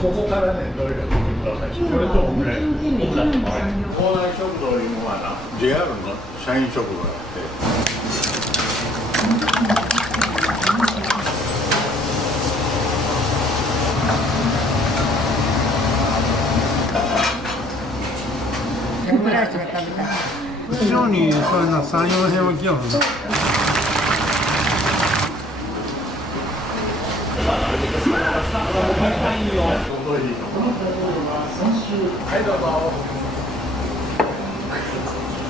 ここからね、どれか見てください。これとオムライス。校内食堂いうのはな、JR の社員食堂があって。オムライスが食べたい。後ろにそういうな3、4辺は来よるの。はいどうぞ。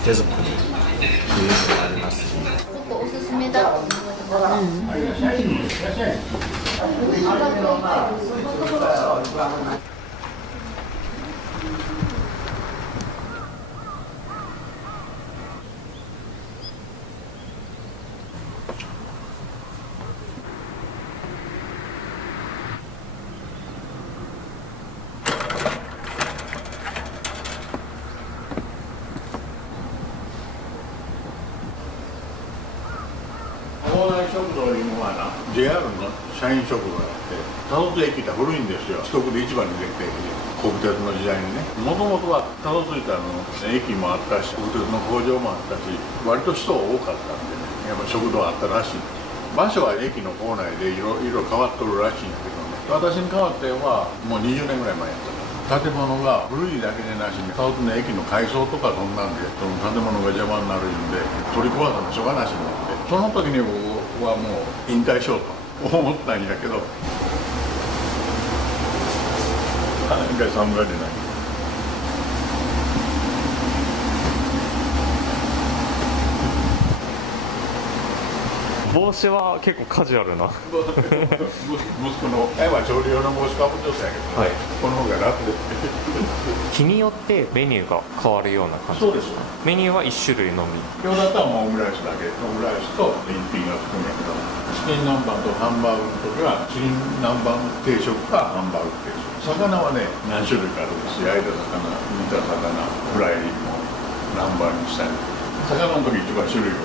手作りっていうのがあります。ちょっとおすすめだと思います。校内食堂いうのはな、JR の社員食堂があって、多度津駅って古いんですよ。四国で一番にできた駅で、国鉄の時代にね。もともとは多度津って駅もあったし、国鉄の工場もあったし、割と人多かったんでね、やっぱ食堂あったらしい。場所は駅の構内でいろいろ変わっとるらしいんだけどね。私に代わってはもう20年ぐらい前やった。建物が古いだけでなしに、多度津の駅の改装とかそんなんで、その建物が邪魔になるんで、取り壊さのしょうがなしになって、その時に僕はもう引退しようと思ったんやけど、なんか寒がりない。帽子は結構カジュアルな。息子の前は調理用の帽子かぶってたんやけど、はい、この方が楽で。日によってメニューが変わるような感じ。そうです。メニューは1種類のみ。今日だったらもうオムライスだけ、オムライスと一品がつくんやけど、チキン南蛮とハンバーグの時はチキン南蛮定食かハンバーグ定食。魚はね、何種類かあるんです。焼いた魚、煮た魚、フライも南蛮にしたり。魚の時一番種類が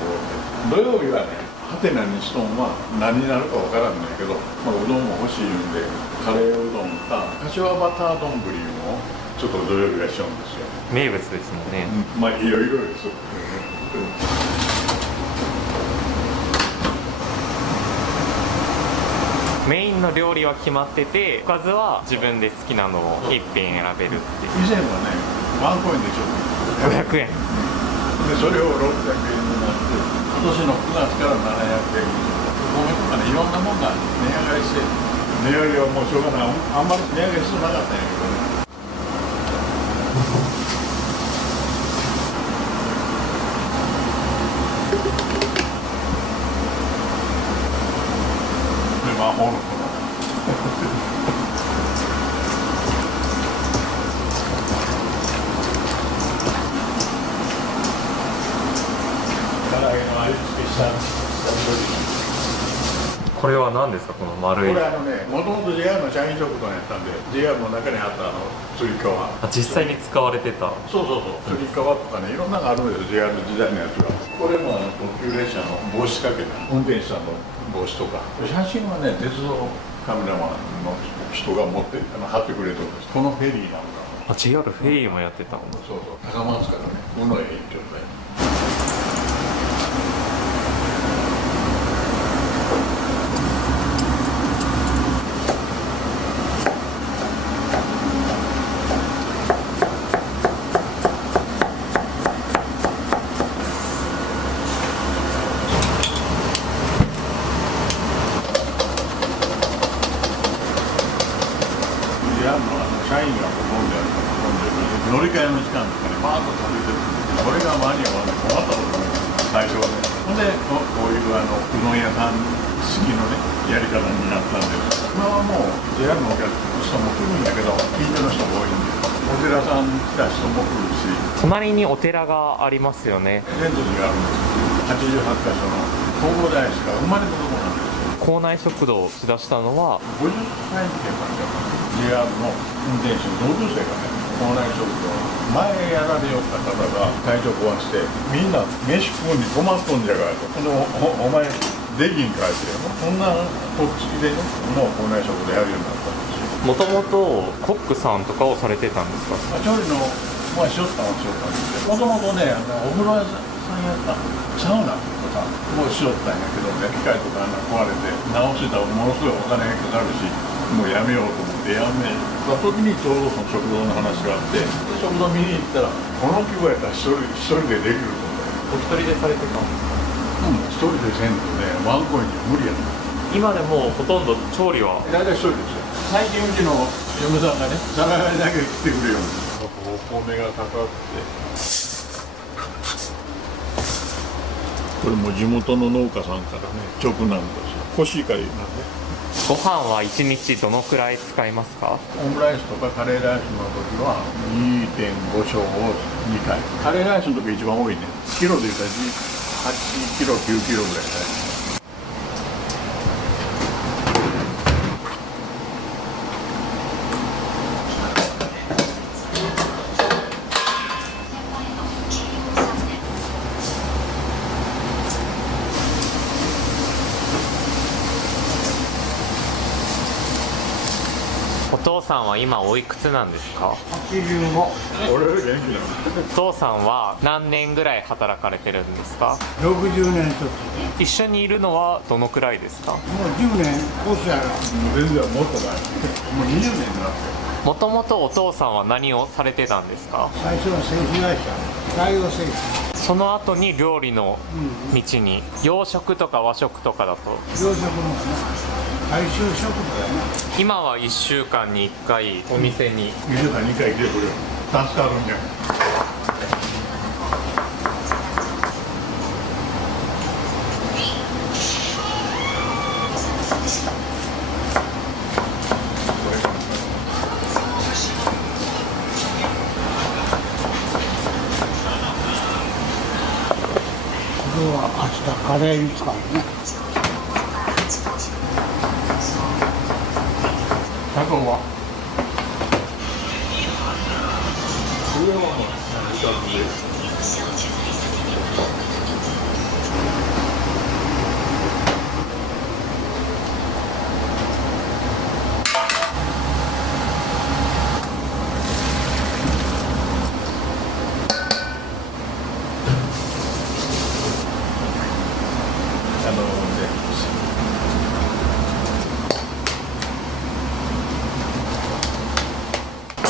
多くて、土曜日はね、ハテナにしとんは何になるかわからんねんけど、まあ、うどんも欲しいんで、カレーうどんか柏バター丼をちょっと土曜日がしちゃうんですよ。名物ですもんね。まあいろいろです。メインの料理は決まってて、おかずは自分で好きなのを一品選べるっていう。以前はね、ワンコインでちょっと500円。でそれを600円になって、今年の9月から700円。お米とかね、いろんなもんが値上がりして、値上げはもうしょうがない。あんまり値上げしてなかったんやけどね。魔法の粉。唐揚げの味付けしたこれは何ですか、この丸い。これもともと JR の社員食堂やったんで、 JR の中にあったつり革。実際に使われてた。そうそうそう、つり革とかね、いろんなのがあるんですよ、JR の時代のやつが。これも特急列車の帽子掛けた運転手さんの帽子とか。写真はね、鉄道カメラマンの人が持って貼ってくれてるんです。このフェリーなんだ。JR フェリーもやってた。そうそう、高松からね、この延長で。社員がほとんどやるから乗り換えの時間とかね、バーッと食べてる。これが間に合わない。困ったことない。最初はね。ほんでこういううどん屋さん式のねやり方になったんで、今はもう JR のお客人も来るんだけど、近所の人が多いんで、お寺さん来た人も来るし。隣にお寺がありますよね。善通寺があるんです。88箇所の弘法大師が生まれたところなんですよ。校内食堂をしだしたのは50歳に結婚した。JR の運転手の同級生がね、校内食堂前やられよった方が体調壊して、みんな飯食うに困っとんじゃがいと。お前できんかいって、そんなこっちでね、もう校内食堂やるようになったんですよ。もともとコックさんとかをされてたんですか？調理のまあしよったんはしよったんですけど、もともとねお風呂屋さんやったサウナとかもうしよったんやけどね、機械とか壊れて直したらものすごいお金かかるし、もうやめようと思ってやめた時にちょうどその食堂の話があって、食堂見に行ったらこの規模やったら一人でできると思って。お一人でされてたんですか？一人でせんとね、ワンコインじゃ無理やった。今でもほとんど調理は大体一人ですよ。最近うちの嫁さんがね、皿洗いだけ来てくれるように。お米がかかって。これも地元の農家さんからね、直なんですよ。コシヒカリなんで。ご飯は1日どのくらい使いますか？オムライスとかカレーライスの時は 2.5 升を2回。カレーライスの時が一番多いね。キロで言うたら8キロ、9キロぐらいね。お父さんは今おいくつなんですか？85、俺より元気なの。お父さんは何年ぐらい働かれてるんですか？ 60年と一緒にいるのはどのくらいですか？もう10年越しやろ。もう全然もっと前。もう20年になって。もともとお父さんは何をされてたんですか？最初は製紙会社、大洋製紙、その後に料理の道に、洋食とか和食とかだと洋食の大衆食堂やな。今は1週間に1回お店に20回2回来てくれる。助かるんじゃん。これは明日カレーに使うね。タコは上はもう2つで。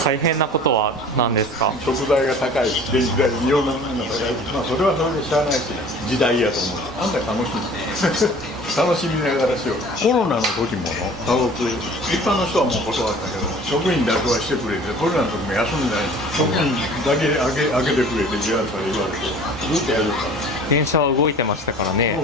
大変なことは何ですか？食材が高い、電気代、いろんなものが高い。まあそれはそれでしゃあないし、時代やと思う。案外楽しい。楽しみながらしよう。コロナの時もの、一般の人はもう断ったけど、職員だけはしてくれて、コロナの時も休んでない。職員だけ開けてくれて、じゃあそれ言われて、ずっとやるから。電車は動いてましたからね。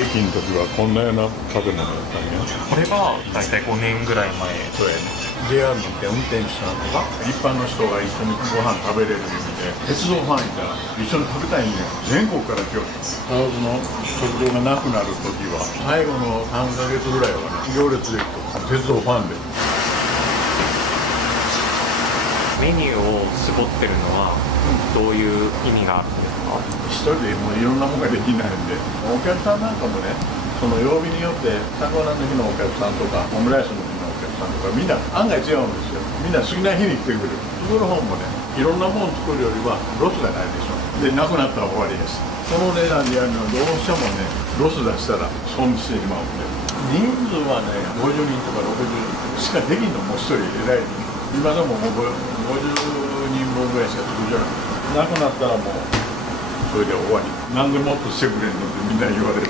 駅の時はこんなような建物だったんや。これが大体5年ぐらい前。そうやね。JR の運転手さんとか一般の人が一緒にご飯食べれる意味で鉄道ファンいたら一緒に食べたいんだよ。全国から今日田所の食堂がなくなる時は最後の3ヶ月ぐらいはね、行列で鉄道ファンで。メニューを絞ってるのはどういう意味があるんですか？一人でもういろんなものができないんで、お客さんなんかもね、その曜日によって魚の日のお客さんとかオムライスの日のお客さんとかみんな案外違うんですよ。みんな好きな日に来てくれる。作る方もね、いろんなもの作るよりはロスがないでしょ。でなくなったら終わりです。この値段でやるのはどうしてもね、ロス出したら損してしまうんで、人数はね50人とか60人しかできんの。もう一人偉い人、今でももう50人分ぐらいしか作るじゃない。なくなったらもうそれで終わり。なんでもっとしてくれんのってみんな言われる。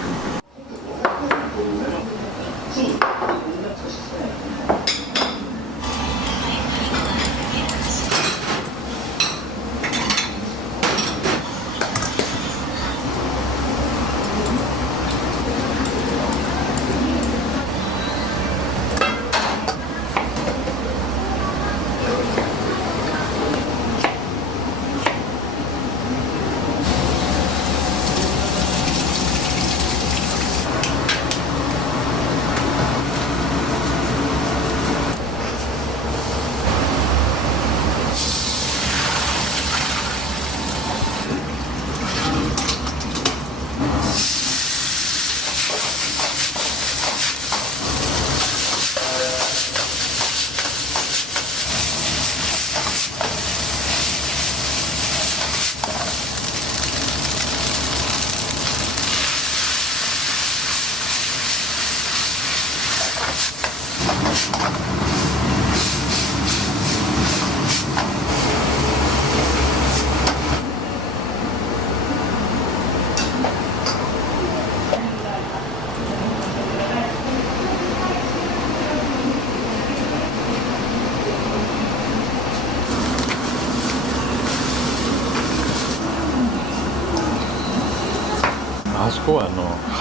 そこは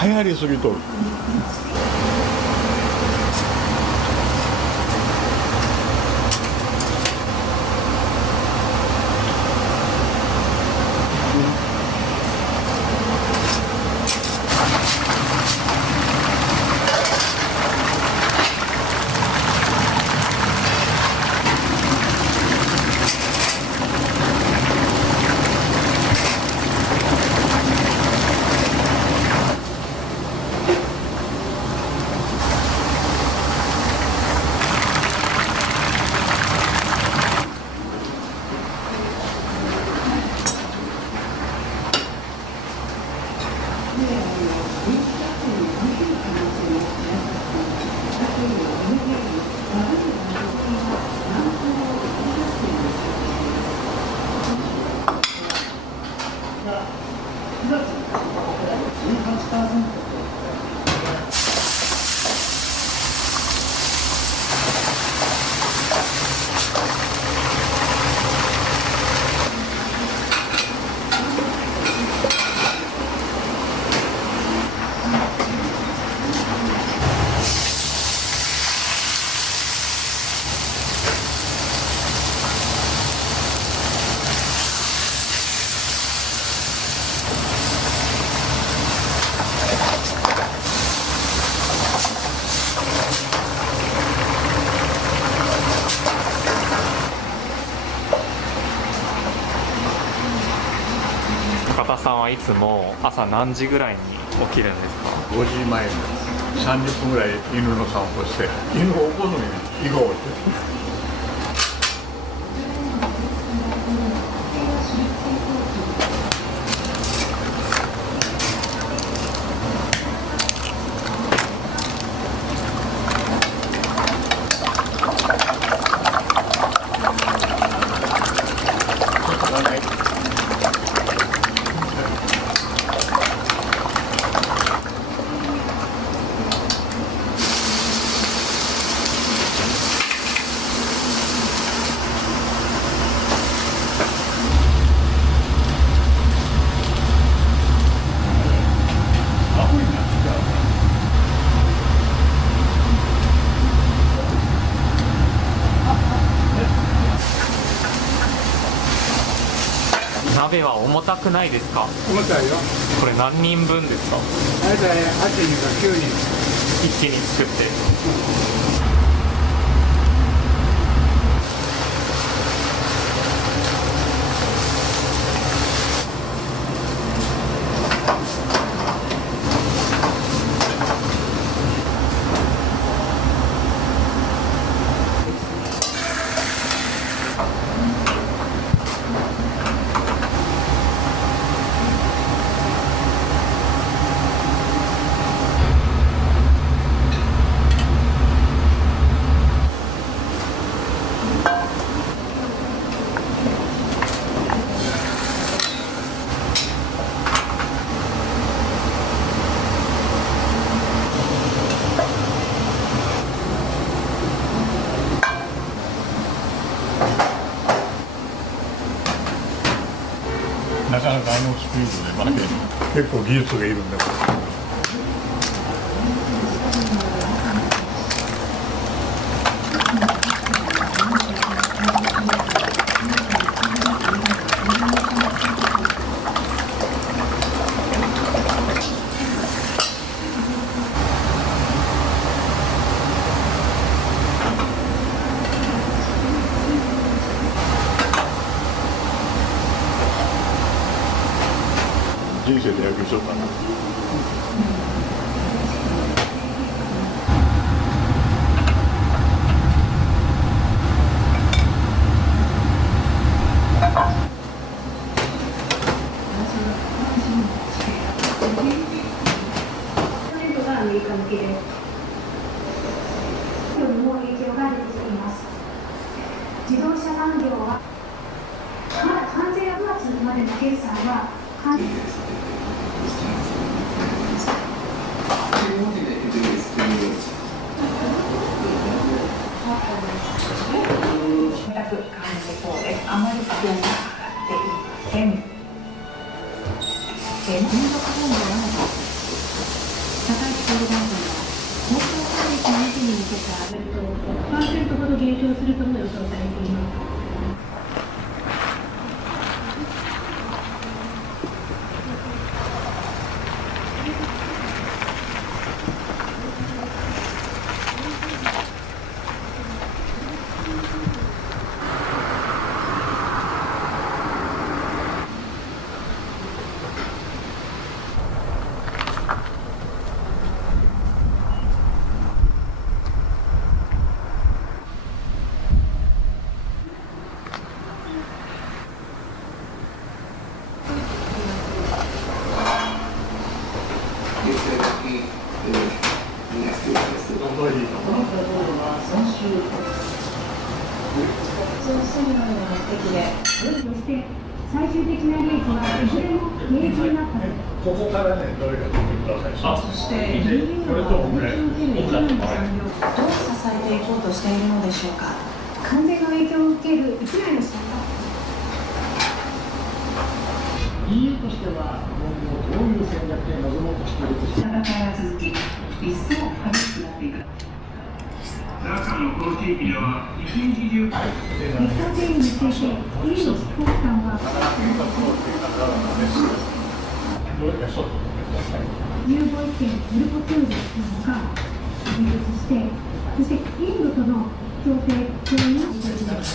流行りすぎとる。中田さんはいつも朝何時ぐらいに起きるんですか5時前に30分ぐらい犬の散歩して、犬を起こすのに行こうって。鍋は重たくないですか？重たいよ。これ何人分ですか？大体8人か9人。一気に作って。なかなかスピードで負ける。結構技術がいるんだ。人生で野球しようかな。アメリカ向けでにも影響が出ています。自動車産業は関税9月までの決算は全く感じそうです。あまり気温が上がっていません。民族本部は5%ほど減少するとも予想されています。そして最終的な利益はいずれも明示になったと。ここからね、どれか見てください。そして EU は影響を受ける一番の産業どう支えていこうとしているのでしょうか。完全な影響を受ける一枚の仕方。EU としては今後どういう戦略で臨もうとしているでしょうか。戦いが続き、一層激しくなっていく。中のこの地域では一日中日韓経由について EU の執行機関は有望意見メルコツールのほか、そしてインドとの協定協議をしています。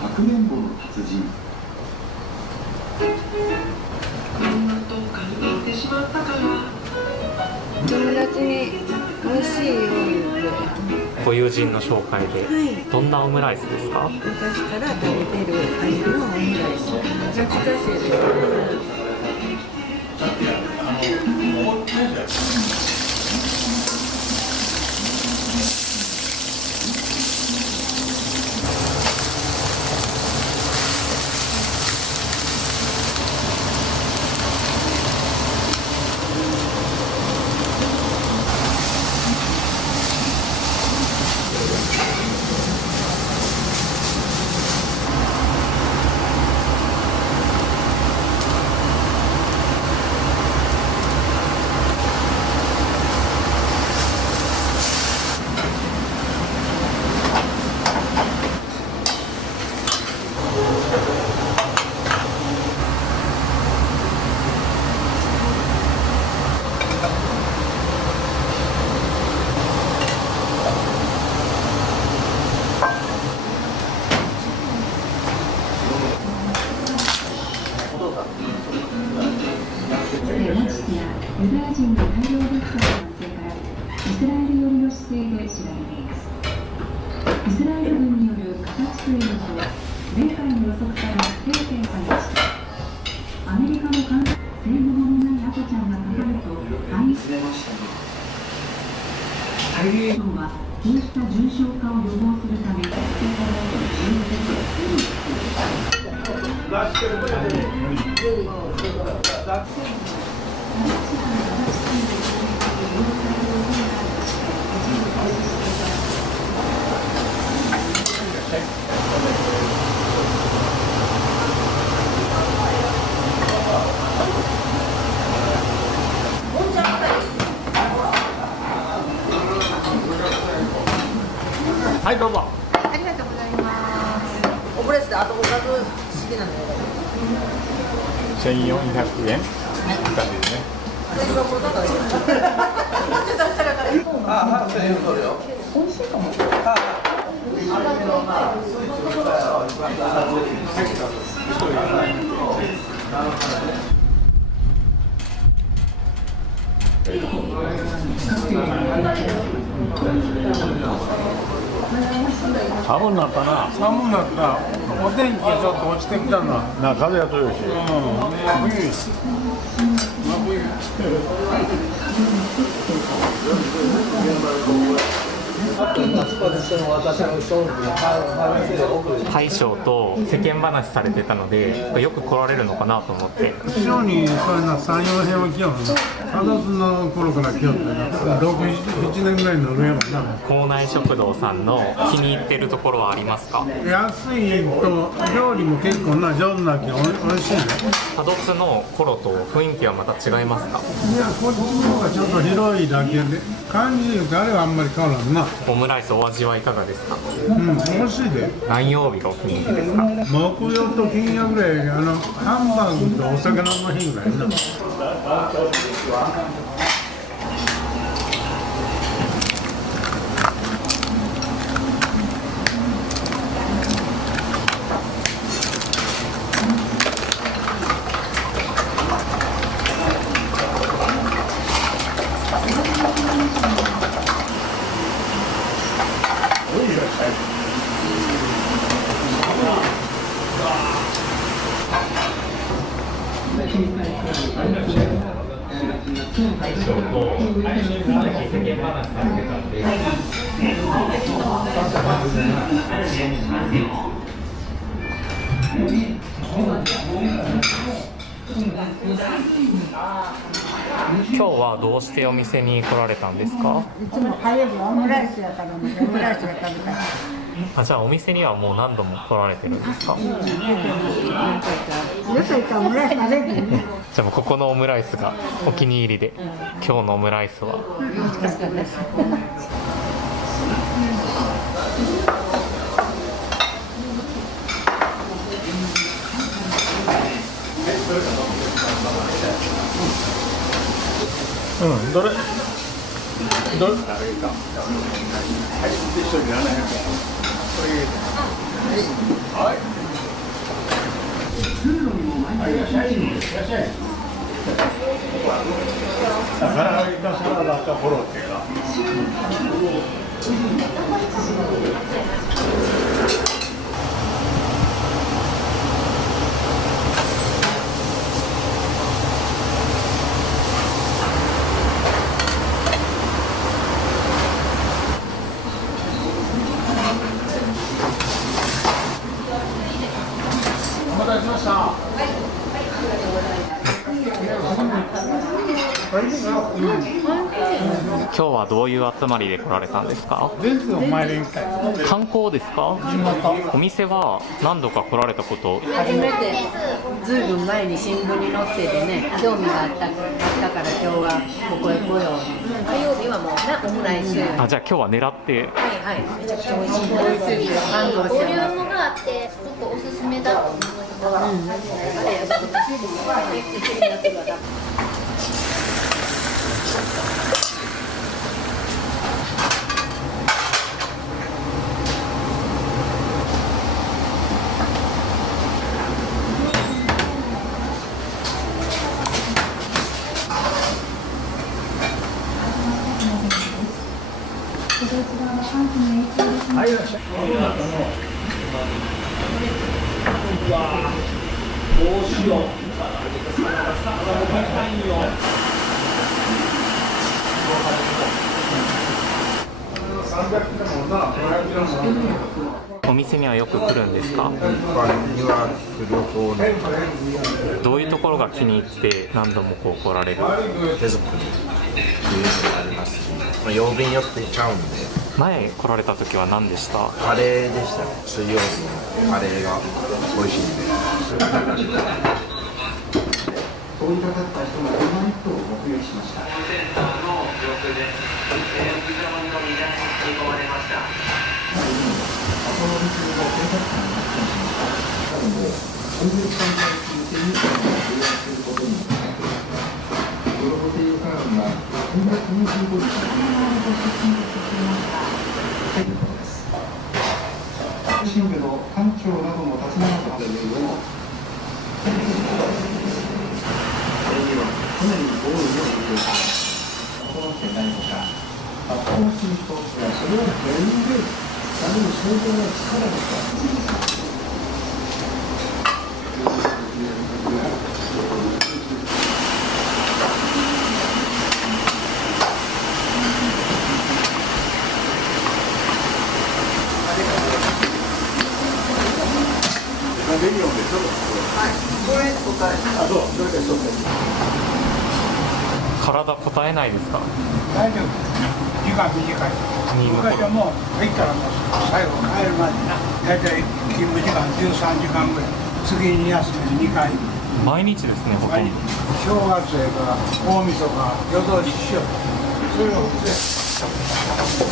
かくれんぼの達人。友達に美味しいよ言ってご友人の紹介で、どんなオムライスですか？昔から食べてる味のオムライス懐かしいです。ユダヤ人の大量虐殺の発生からイスラエル寄りの姿勢で知られています。イスラエル軍による家宅襲撃を前回の予測から定点されました。アメリカの監視生後間もない赤ちゃんがかかると肺に触れましたが、大量軍はこうした重症化を予防するためはい、どうぞ。ありがとうございます。オムライスであとおかず好きなのよ。1400円。2人ですね。美味しいかも。寒なったな。寒くなった。お天気がちょっと落ちてきたな。な、風が強いし。冬です。真冬。大将と世間話されてたのでよく来られるのかなと思って。師匠にそういうな3、4編は来よるの。ただその頃から来よってな、6、7年ぐらい乗るやろな。校内食堂さんの気に入ってるところはありますか？安いと料理も結構な上手なきゃおいしいね。多度津の頃と雰囲気はまた違いますか？いや、こっちの方がちょっと広いだけで感じで言うとあれはあんまり変わらんな。オムライスお味はいかがですか？うん、美味しいで。何曜日がお気に入りですか？木曜と金曜ぐらいハンバーグとお酒飲む日ぐらいな。今日はどうしてお店に来られたんですか？いつも火曜日オムライスやからオムライスが食べたい。じゃあお店にはもう何度も来られてるんですか？よそ行ったらオムライス食べるね。じゃあもうここのオムライスがお気に入りで、今日のオムライスは美味しかったです。うん、どれ？はい、一緒に700円。これ入れて。はい。いらっしゃい。いらっしゃい。唐揚げかサラダかコロッケか。今日はどういう集まりで来られたんですか？観光ですか？お店は何度か来られたこと？初めてずいぶん前に新聞に載っててね、興味があったから今日はここへ来よう。火曜日はもうなオムライス。じゃあ今日は狙って。はい、めちゃくちゃ美味しい。美味しいです。感動してます。ボリュームがあってすごくおすすめだと思います。はい、いらっしゃい。どうしよう。お店にはよく来るんですか？どういうところが気に入って何度もこう来られる？手作りっていうのがあります。曜日によってちゃうんで。前来られた時は何でした？カレーでした。水曜日のカレーが美味しいんで。通りかかった人が車一頭を目撃しました。新部の官庁なども立ち並んだというのも去年豪雨の影響が整っていないほか、こうするとそれを全員で何も想像がつかないと。そう、それでそうです。体答えないですか？大丈夫。時間短い。昔はもう入ったらもう最後帰るまでな。大体勤務時間13時間ぐらい。次に休み2回。毎日ですね、ほとんど。正月やから大晦日、夜通ししよう。それが普通や。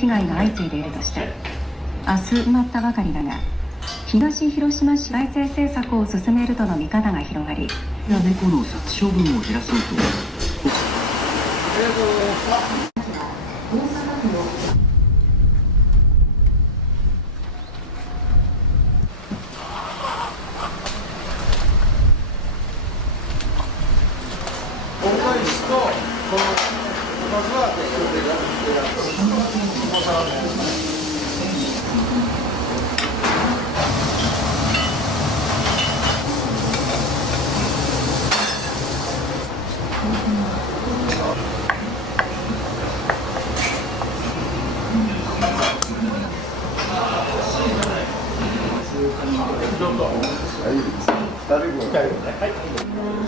被害が相次いでいるとして、明日埋まったばかりだが、東広島市再生政策を進めるとの見方が広がり、猫の殺処分を減らそうと。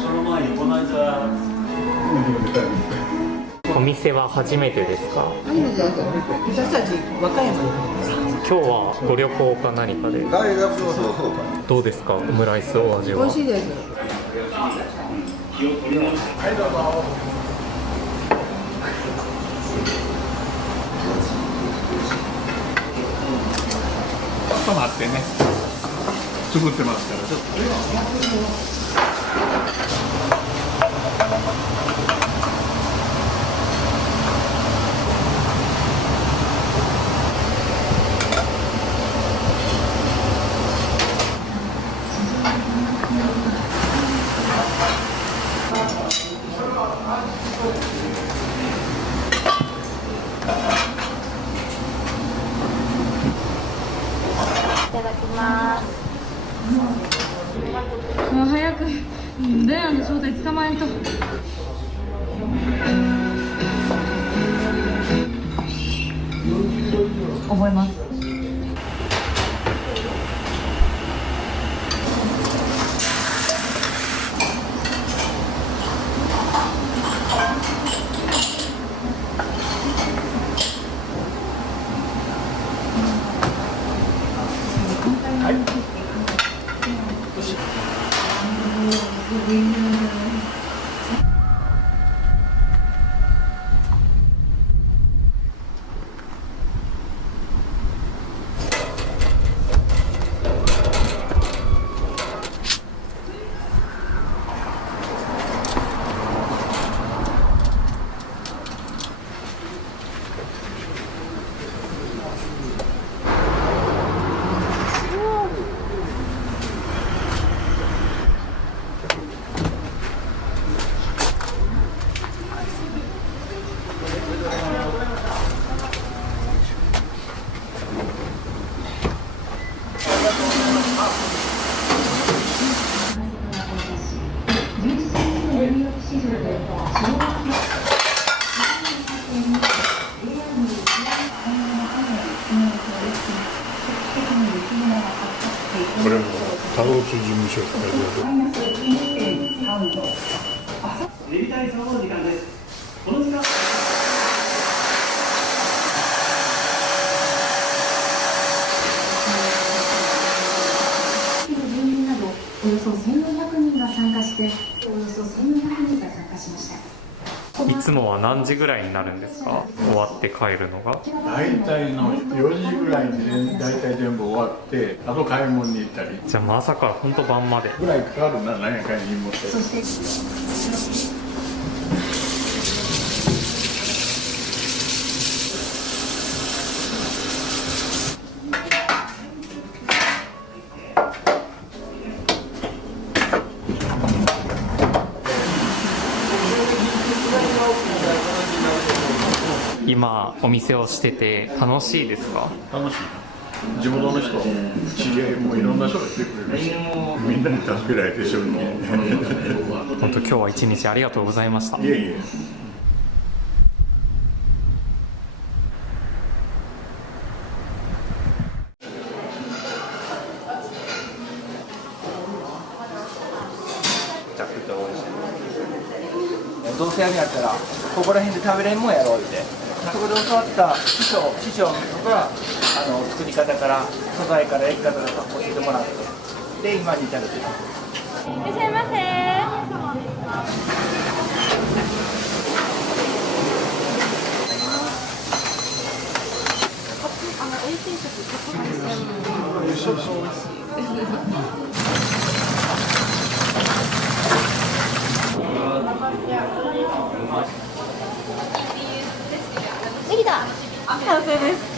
その前にこの間お店は初めてですか？初めてだと私たち和歌山に。今日はご旅行か何かで。どうですか、オムライスお味は？美味しいです。ちょっと待ってね。作ってますからちょっと。もう早くレアの正体捕まえんと。覚えます。これも太郎津事務所って書いてある。練りたいその時間です。この時間住民などおよそ1400人が参加して、およそ1400人が参加しました。いつもは何時ぐらいになるんですか？終わって帰るのが。大体の4時ぐらいに大体全部終わって、あと買い物に行ったり。じゃあもう朝から本当晩までぐらいかかるな、何やかんやに持って。そして今お店をしてて楽しいですか？楽しい。地元の人、知り合いもいろんな人が来てくれるし、みんなに助けられて一緒に。本当今日は一日ありがとうございました。いえいえ。どうせやるんやったらここら辺で食べれんもんやろうってそこで教わった師匠とか作り方から素材から焼き方とか教えてもらってで今に至るという。いらっしゃいませ。できた。完成です。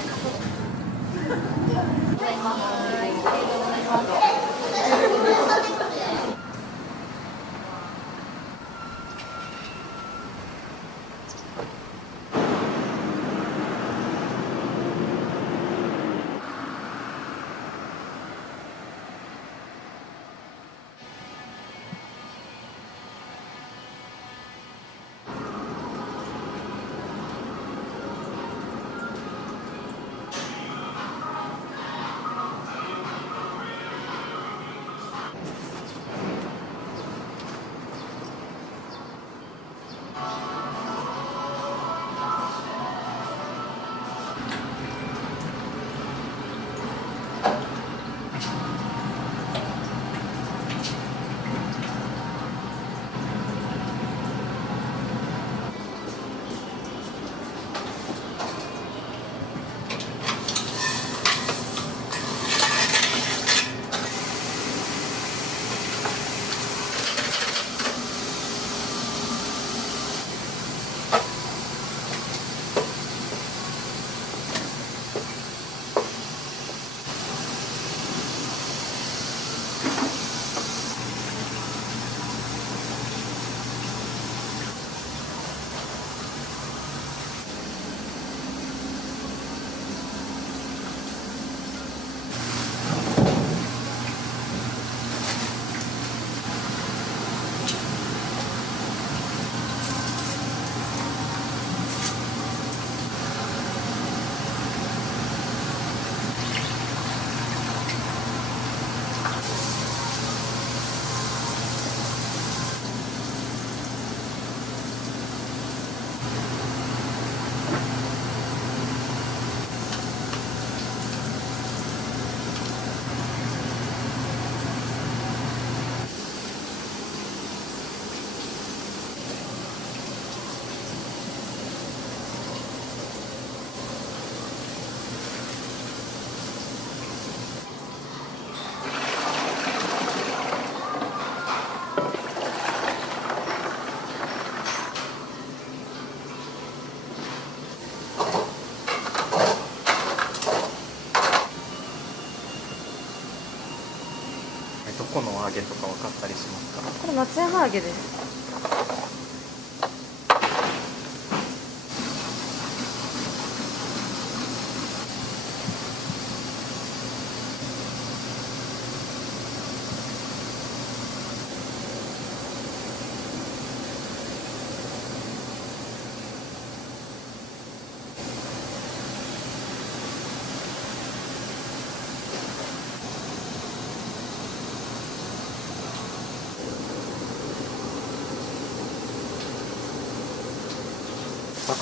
どこの揚げとか分かったりしますか？これ松山揚げです。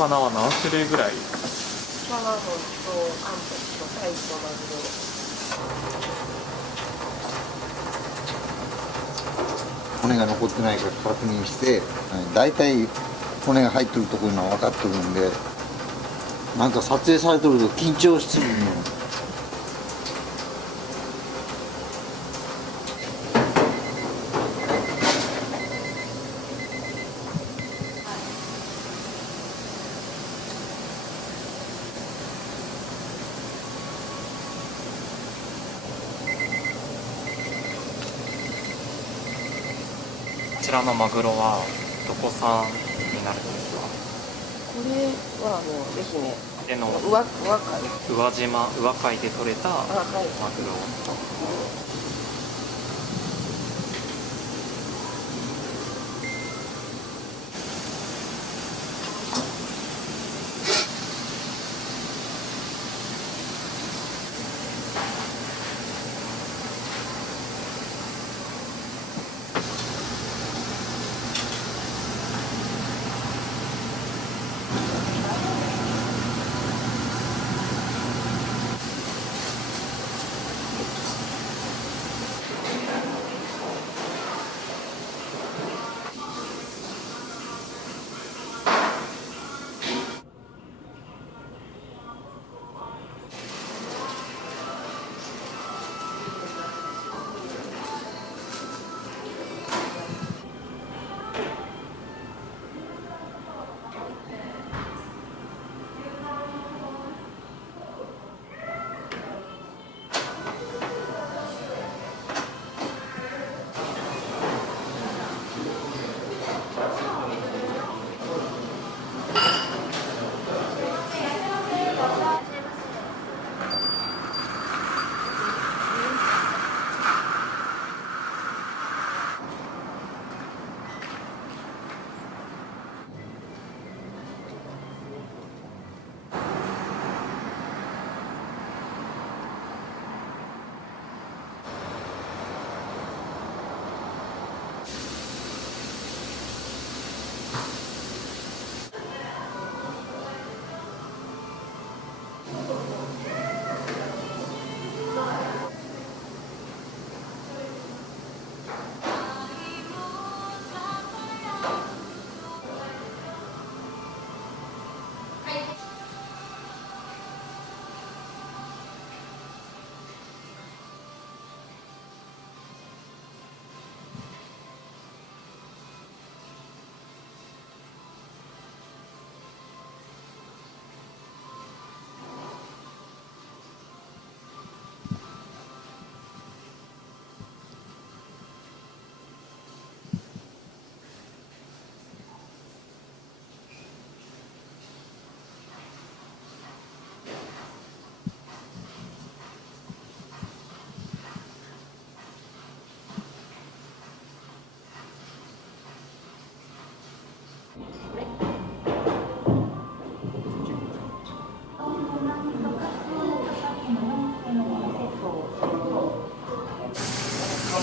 魚は何種類ぐらい？卵とあんことタイとマグロ。骨が残ってないか確認して大体骨が入ってるところが分かってるんでなんか撮影されてると緊張してるの。こちらのマグロはどこ産になるんですか？れはもう愛媛での宇和海宇和島宇和海で採れたマグロ。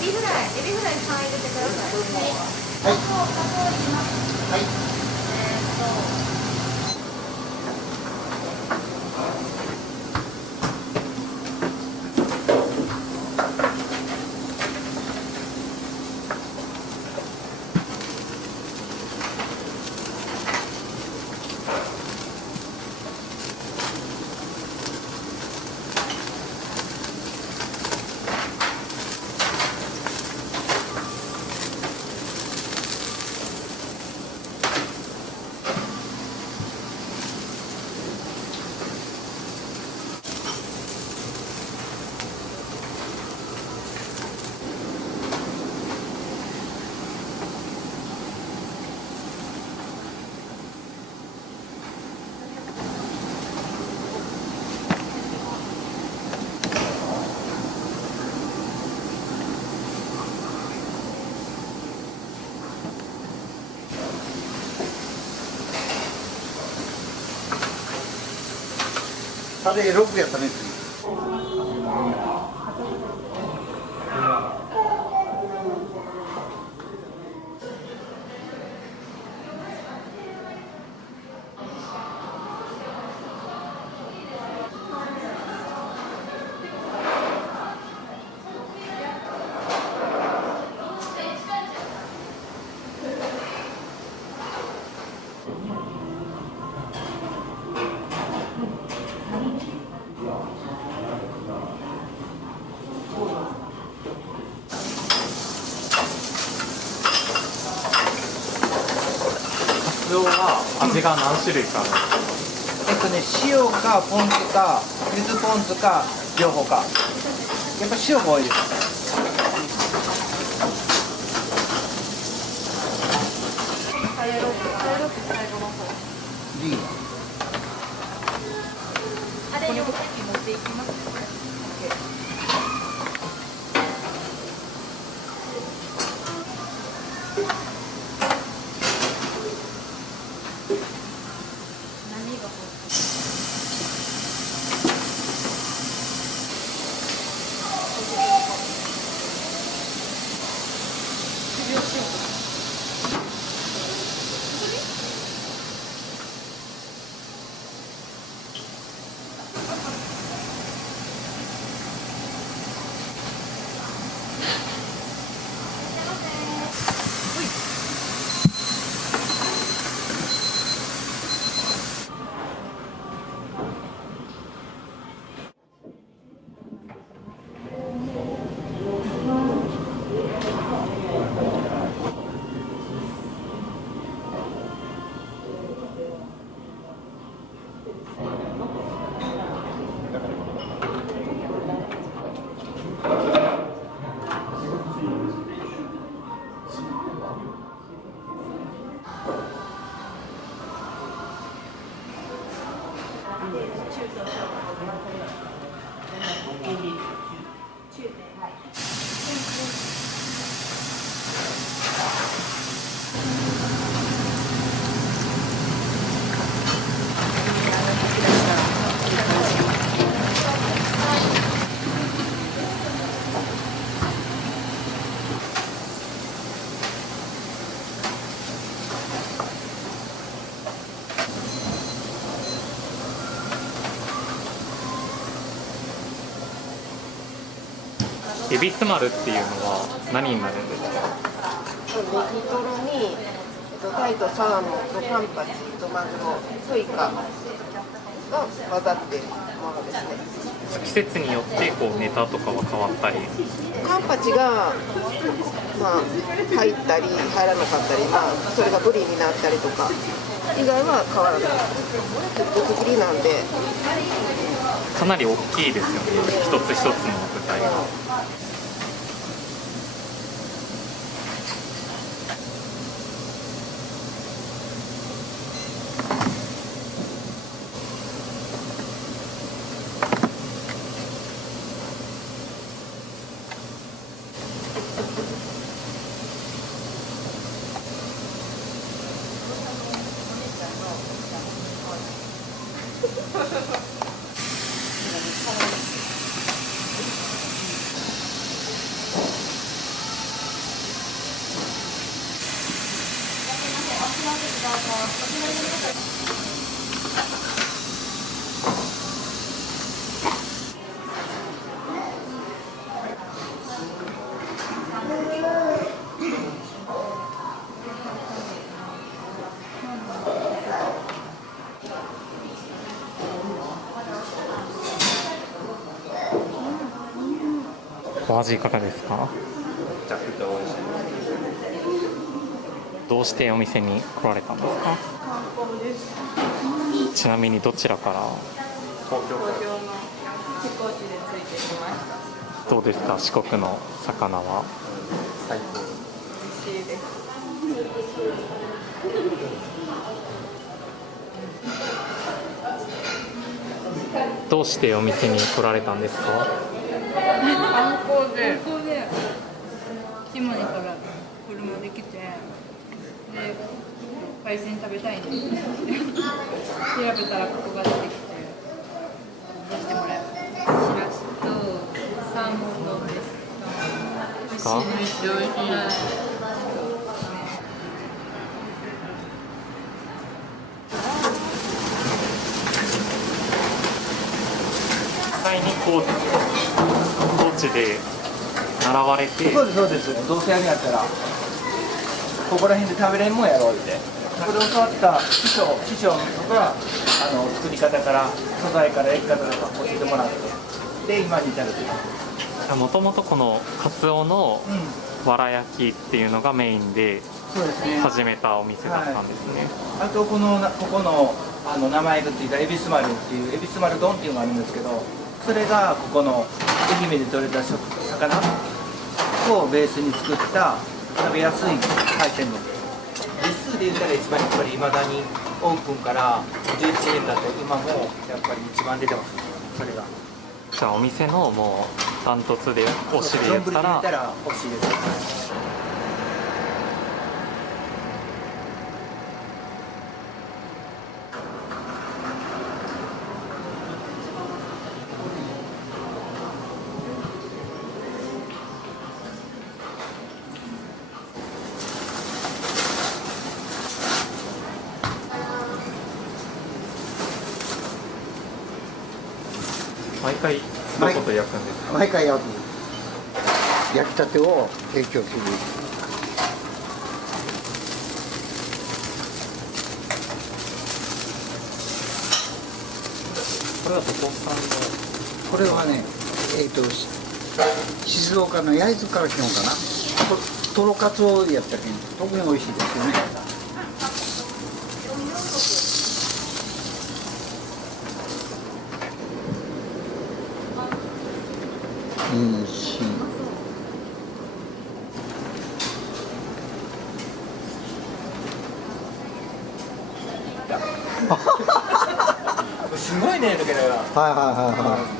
エビフライ3入れてください。はい。あれ6やったね。カツオは味が何種類かあるんですか？塩かポン酢かゆずポン酢か両方か。やっぱ塩が多いです。D はあれを持っていきます。恵比寿丸っていうのは何になるんですか？ネギトロに、タイとサーモンとカンパチとマグロとイカが混ざっているものですね。季節によってこうネタとかは変わったり。カンパチが、入ったり入らなかったり、それがブリになったりとか以外は変わらない。ぶつ切りなんでかなり大きいですよね、一つ一つの具材が。お味いかがですか？めちゃくちゃ美味しい。どうしてお店に来られたんですか？観光です。ちなみにどちらから？東京から。東京の寄港地でついてきました。どうですか、四国の魚は？最高。美味しいです。どうしてお店に来られたんですか？観光で島根から車で来て、で海鮮食べたいんで調べたらここが出てきて出してもらいました。しらすとサーモン丼です。美味しいです。美味しい。実際に高知で習われて。そうですそうです。どうせやるんやったらここら辺で食べれんもんやろってこれを教わった師匠とか作り方から素材から焼き方とか教えてもらってで今に至るというもともとこのカツオのわら焼きっていうのがメインで始めたお店だったんですね。あとここの名前がついた恵比寿丸っていう恵比寿丸丼っていうのがあるんですけど、それがここの愛媛で採れた魚をベースに作った食べやすい海鮮丼。数で言ったら一番やっぱりいまだにオープンから11年だと今もやっぱり一番出てます。それがじゃあお店のもうダントツで推しで言ったら欲しいです。毎回どこと焼くんですか？毎回焼きたてを提供する。これはどこ産の？これはね、静岡の焼津から来たのかな。とろかつおやったけん特に美味しいですよね。すごいね、だけど。はいはいはいはい。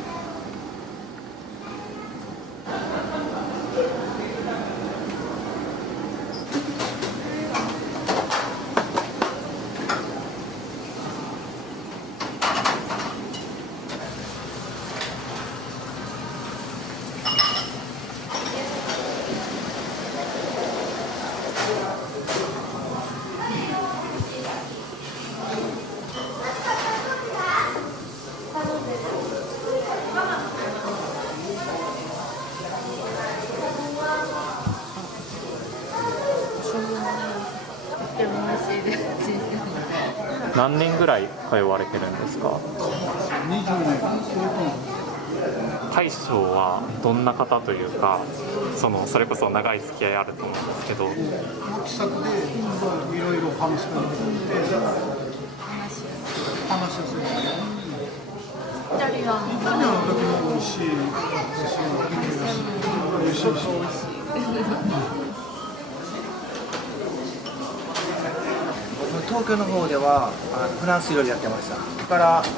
何年ぐらい通われてるんですか？大将はどんな方というか、それこそ長い付き合いあると思うんですけど、気さくでいろいろ話しかけてくれて話をする。イタリアンの時も美味しい、美味しい。東京の方ではフランス料理やってました。そこからこ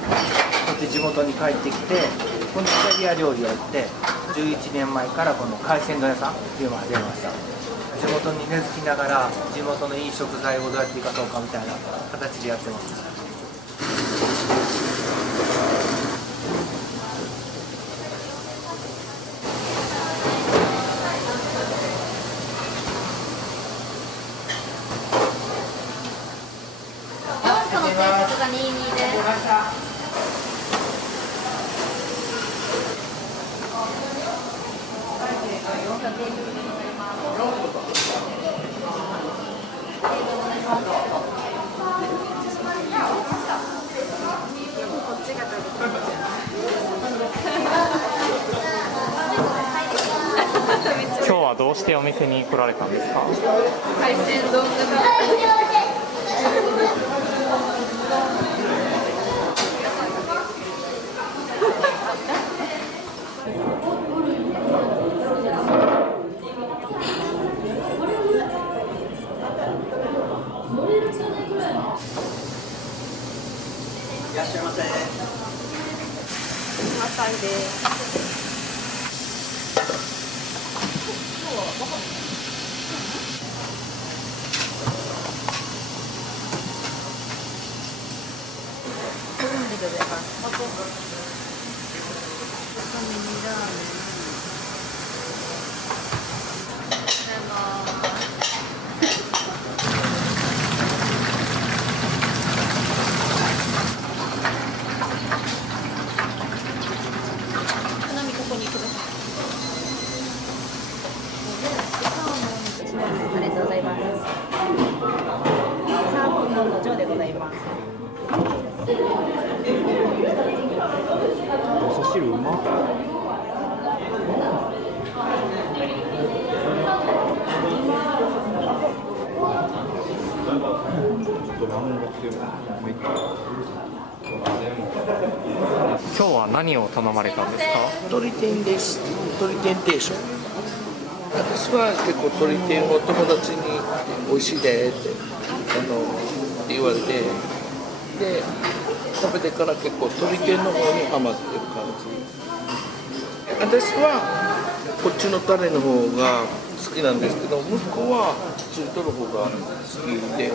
っち地元に帰ってきて、このイタリア料理をやって11年前からこの海鮮丼屋さんっていうのを始めました。地元に根付きながら地元のいい食材をどうやって生かそうかみたいな形でやってます。今日はどうしてお店に来られたんですか？海鮮丼がいらっしゃいませ。まさいです。ありがとうございます。サーモンのお嬢でございます。味噌汁うまっ。今日は何を頼まれたんですか？鶏天です。鶏天定食。私は結構鶏天を友達に美味しいでって言われて、で食べてから結構鳥系の方にハマってる感じ。私はこっちのタレの方が好きなんですけど、息子は中トロ方が好きで、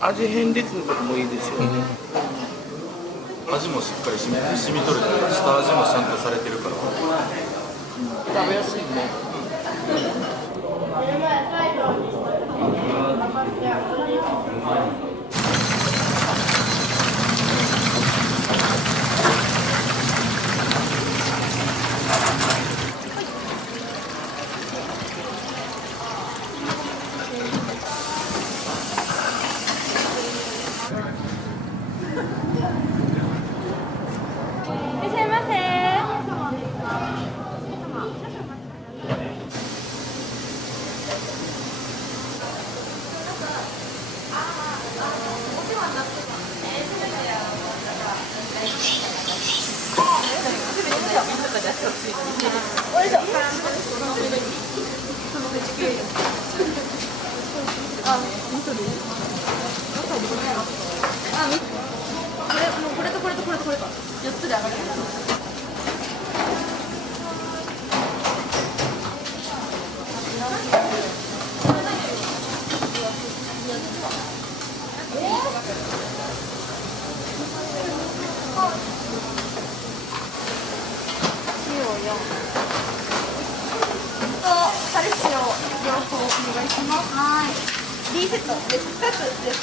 味変できるとこもいいですよね。味もしっかり染み取るというか、下味もちゃんとされてるから食べやすいね。これとこれとこれとこれか4つで上がる。カルシオ両方お願いします。はい。Dセットです。2つです。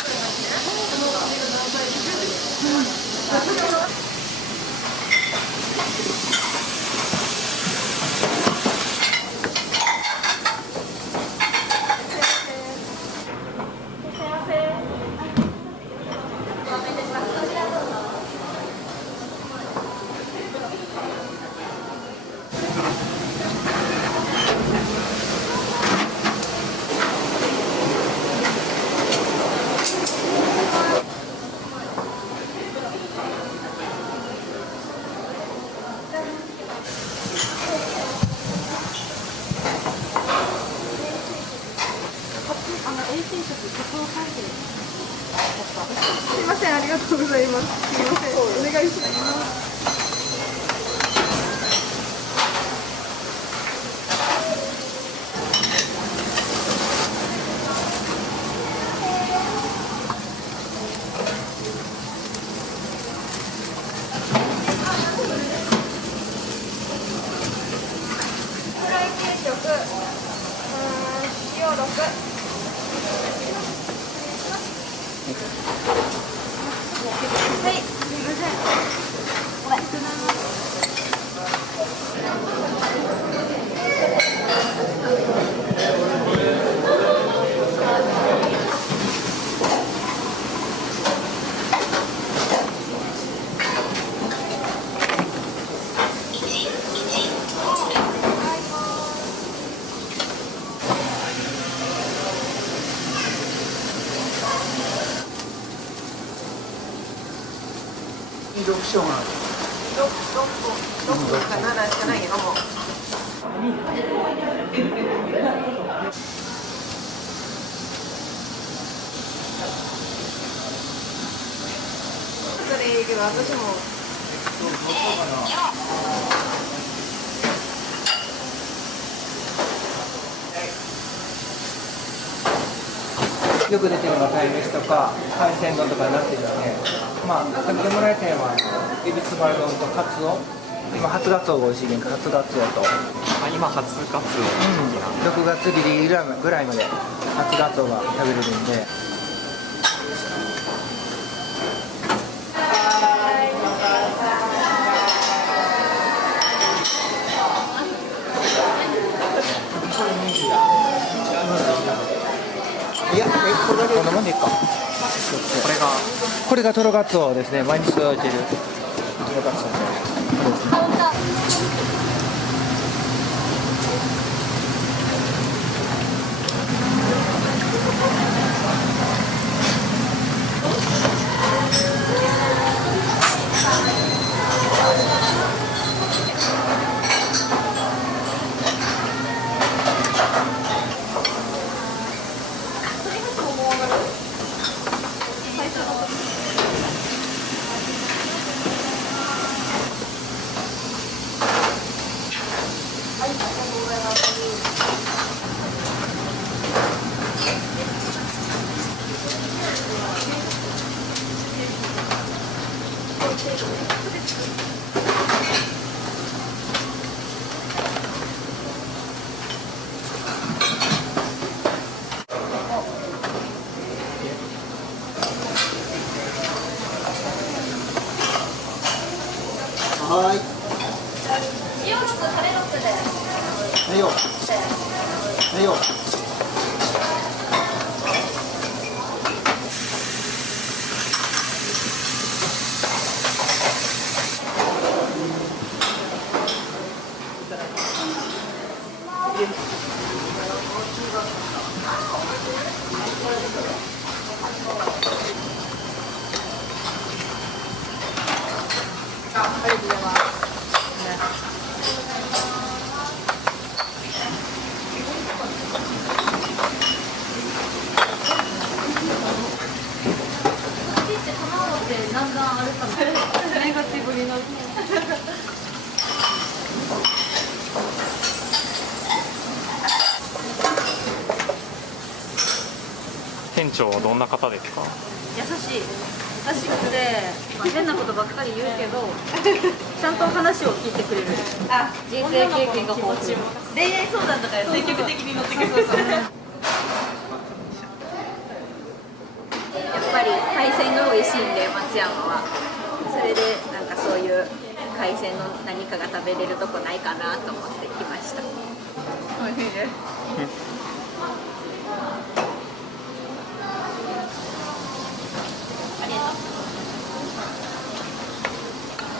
すいません、ありがとうございます。すいません、お願いします。フライ定食、塩6。はい、すみません。ごめん。6章がある。6個か7しかないけども。それいいけど、私も。よく出てるのが鯛めしとか海鮮丼とかになってるので、まあ食べてもらいたいのはエビスバル丼とカツオ。今初ガツオが美味しいね。初ガツオと。今初ガツオの時期なんで6月ギリギリぐらいまで初ガツオが食べれるんで。いや、これだけこんなもんでいいか。これがトロガツオですね。毎日届いてるトロガツオですね。こはい。塩6、タレ6で。はいよ。はいよ。ありがとうございます。だんだんあるかも。ネガティブになる。店長はどんな方ですか？優しい。優しくて、まあ、変なことばっかり言うけど、ちゃんと話を聞いてくれる。あ、人生経験が豊富。恋愛相談とか積極的に乗ってくる。やっぱり海鮮が美味しいんで、松山は。それでなんかそういう海鮮の何かが食べれるとこないかなと思って来ました。美味しいです。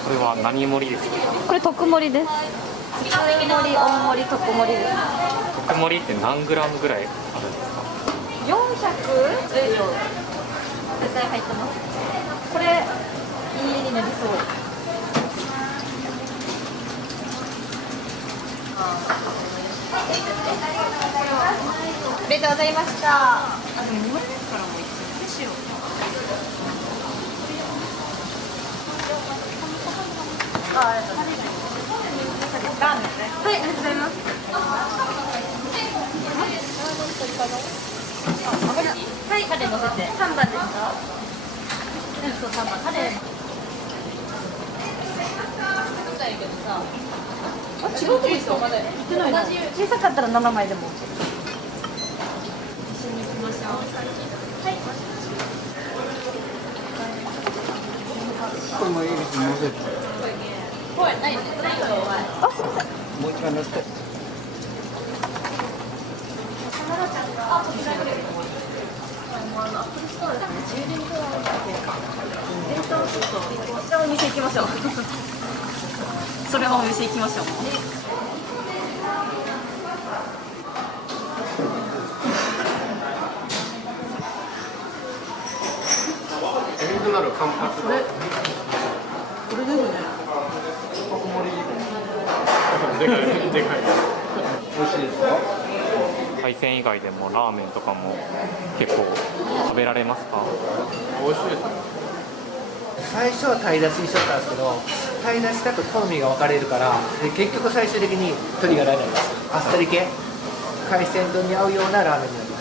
これは何盛りですか？これ特盛りです。普通盛り、大盛り、特盛りです。特盛りって何グラムぐらいあるんですか？400以上絶対入ってます。これいいになりそう。ありがとうございました。あ、でも2枚目からもいってしよう。ありがとうございます。ラーメンね。はい、ありがとうございます。はい、タレ乗せて。3番ですか？そう、3番。タレ。あ、違うとこでしょ。まだ行ってないな。小さかったら7枚でも。一緒に行きましょう。はい。これもいいですね。乗せて。ないです。ないよ。あ、もう一回乗せて。あ、こちらで。充電器はあるだけ。こちらお店行きましょう。それはお店行きましょう。エビとなる感覚が。これですね。でかい。美味しいですか？海鮮以外でもラーメンとかも結構食べられますか？美味しいです。最初は鯛出しにしとったんですけど、鯛出しだと好みが分かれるからで結局最終的に鶏ガラになります。あっさり系海鮮丼に合うようなラーメンになります。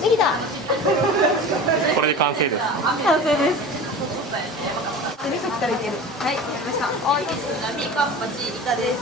できた。これで完成です。完成です。味噌来たらいける。はい、わかりました。あ、いいですね。ピーカンパチイカです。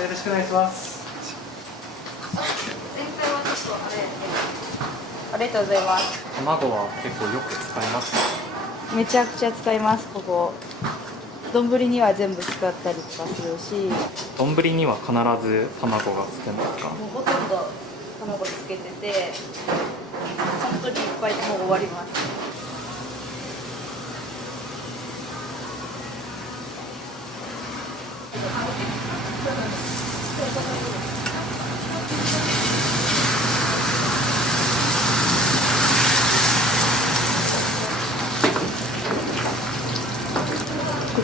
よろしくお願いします。前回はちょっとありがとうございます。卵は結構よく使いますか？めちゃくちゃ使います。ここ丼には全部使ったりとかするし、丼には必ず卵がつくんですか？もうほとんど卵つけてて、本当にいっぱいでもう終わります。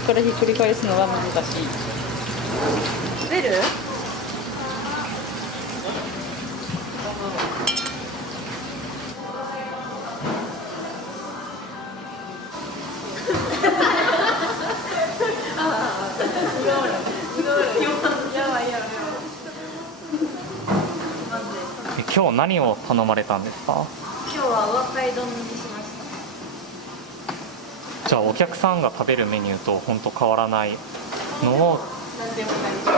これひっくり返すのが難しい。滑る？今日何を頼まれたんですか？今日はお若い丼にしました。じゃあお客さんが食べるメニューと本当変わらないのを。何でも何でも。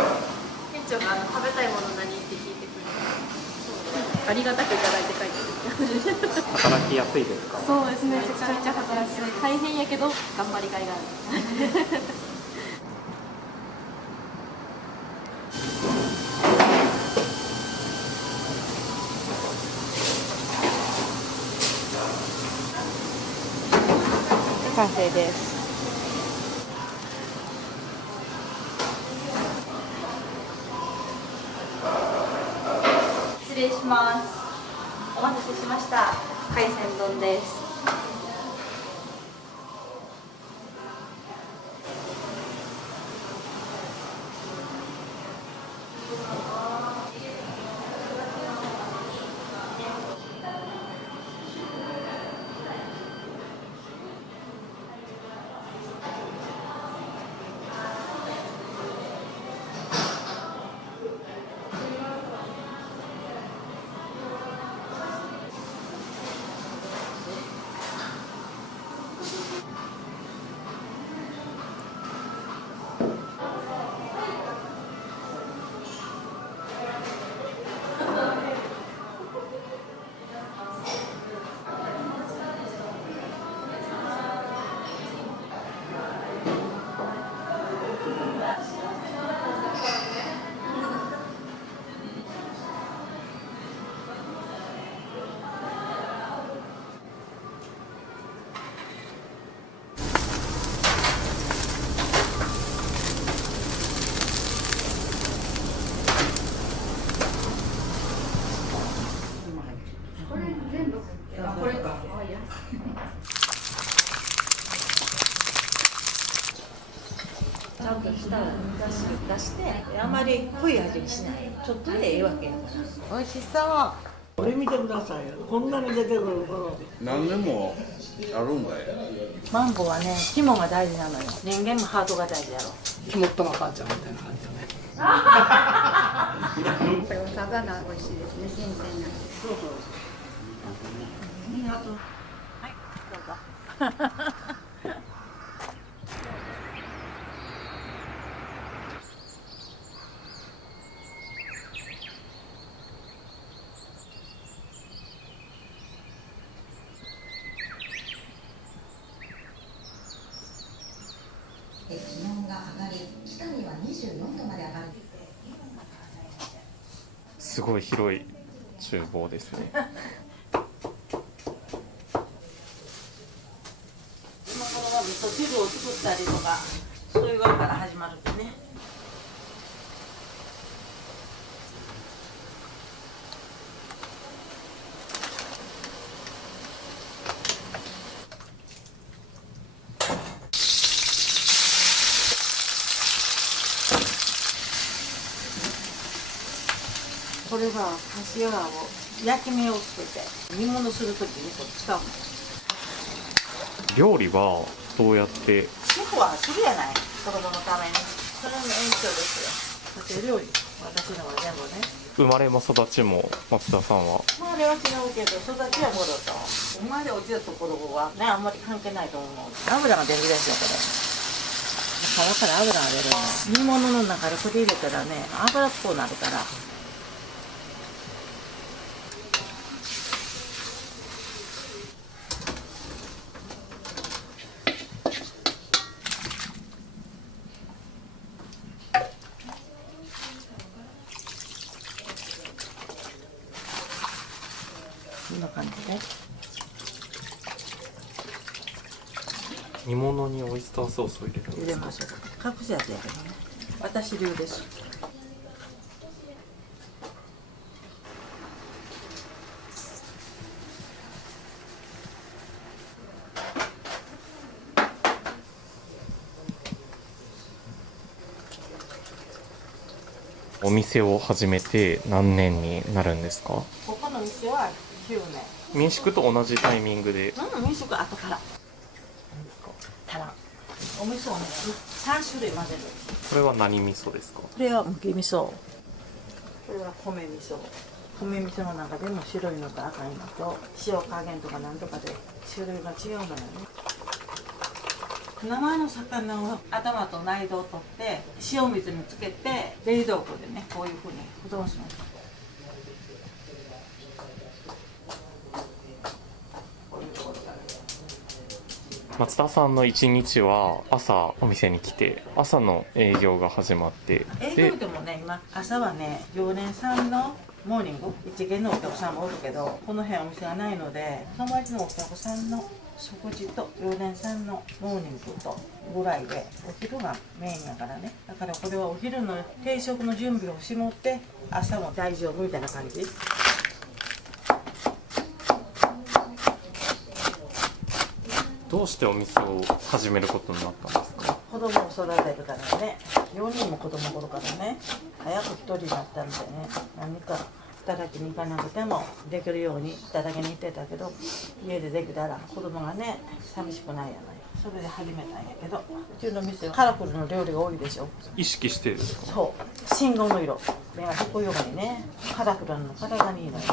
店長が食べたいもの何って聞いてくれて、ありがたくいただいて帰ってる。働きやすいですか？そうですね。めちゃめちゃ働きやすい。大変やけど頑張りがいがある。完成です。失礼します。お待たせしました。海鮮丼です。ちゃんとした出してあまり濃い味にしない。ちょっとでいいわけやから。美味しそう。これ見てくださいよ。こんなに出てくる頃。何でもあるんかい。マンゴーはね、肝が大事なのよ。人間もハートが大事やろ。肝っ玉母ちゃんみたいな感じだね。これお魚美味しいですね。新鮮なんで。そうそう。ありがとう。はい、どうぞ。気温が上がり、北には24度まで上がる。すごい広い厨房ですね。今頃は味噌汁を作ったりとか、そういう側から始まるんでね。これはカシワを焼き目をつけて煮物するときにこう使うの。料理はどうやって？シェフはするやない、子供のために。それの延長ですよ。家庭料理、私のは全部ね。生まれも育ちも松田さんは？生まれは違うけど育ちは戻った。生まれ落ちたところはね、あんまり関係ないと思う。油が出るですよ、これ。皮から油が出るの。煮物の中でこれ入れたらね、油っぽくなるから。こんな感じで。煮物にオイスターソースを入れるんですか？入れましょう。隠し味やけどね。私流です。お店を始めて何年になるんですか？ここの店は9年。民宿と同じタイミングで。民宿後からたらお味噌をね3種類混ぜる。これは何味噌ですか？これはむき味噌、これは米味噌。米味噌の中でも白いのと赤いのと塩加減とかなんとかで種類が違うのよね。生の魚を頭と内臓を取って塩水につけて冷蔵庫でねこういうふうに保存します。松田さんの一日は朝お店に来て朝の営業が始まって営業でもね今朝はね常連さんのモーニング一元のお客さんもおるけどこの辺お店がないので泊まりのお客さんの食事と常連さんのモーニングとぐらいでお昼がメインだからね。だからこれはお昼の定食の準備をしもって朝も大丈夫みたいな感じ。どうしてお店を始めることになったんですか？子供を育てるからね、4人も子供おるからね、早く1人になったんでね、何か働きに行かなくてもできるように働きに行ってたけど、家でできたら子供がね、寂しくないやない。それで始めたんやけど、うちの店はカラフルの料理が多いでしょ。意識してるんですか？そう、信号の色、目が引くようにね、カラフルなの体にいいのよ。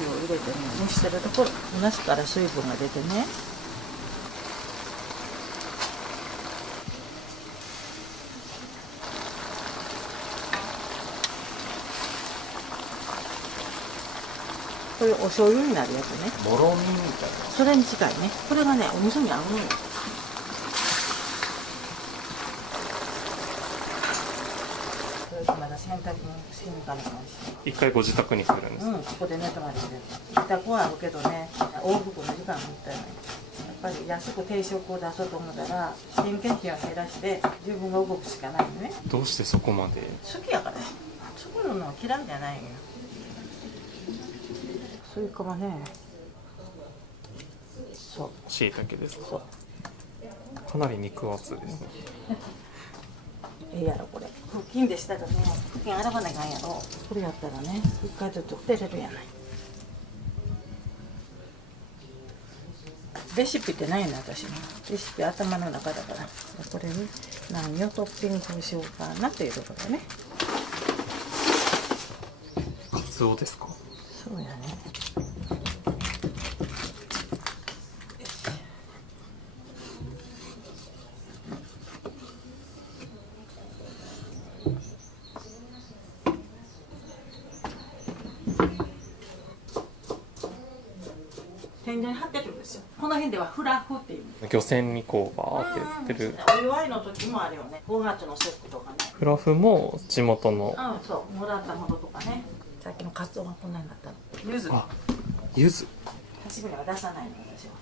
入れてね、蒸してるところ、おナスから水分が出てね。これお醤油になるやつね。もろみみたいな。それに近いね。これがね、お味噌に合うのよ。まだ洗濯もしに行かないし。一回ご自宅に来るんですか？ここで寝泊まりしてる。自宅はあるけどね、往復の時間もったいない。やっぱり安く定食を出そうと思ったら、人件費を減らして自分が動くしかないのね。どうしてそこまで？好きやから。作るのは嫌いじゃないよ。それからね、そう。椎茸ですか？かなり肉厚ですね。ええやろこれ。腹筋でしたらね、腹筋洗わないかんやろ。これやったらね、一回ずつ捨てれるやない。レシピってないの私も。レシピ頭の中だから。これに何をトッピングしようかなというところでね。カツオですか？そうやね。天井に貼ってるんですよ。この辺ではフラフっていう。漁船にこうバーってやってる。お祝いの時もあるよね。5月の節句とかね。フラフも地元の。そう、もらったものとかね。さっきのカツオがこんなになったの。柚子。あ、柚子。初めは出さないの私は。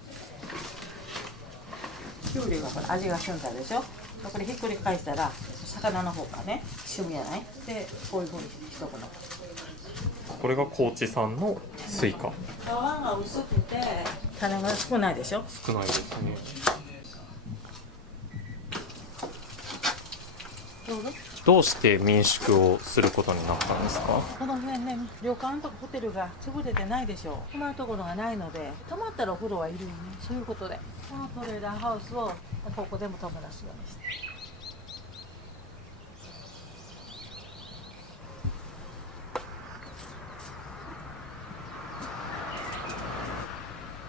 きゅうりがこれ味が旬だでしょ。これひっくり返したら魚の方がね旬やない。でこういう風にしとくの。これが高知産のスイカ。皮が薄くて種が少ないでしょ。少ないですね。どうして民宿をすることになったんですか？この辺ね、旅館とかホテルが潰れてないでしょ。泊まるところがないので、泊まったらお風呂はいるよね。そういうことで、このトレーラーハウスをここでも泊まらすようにして。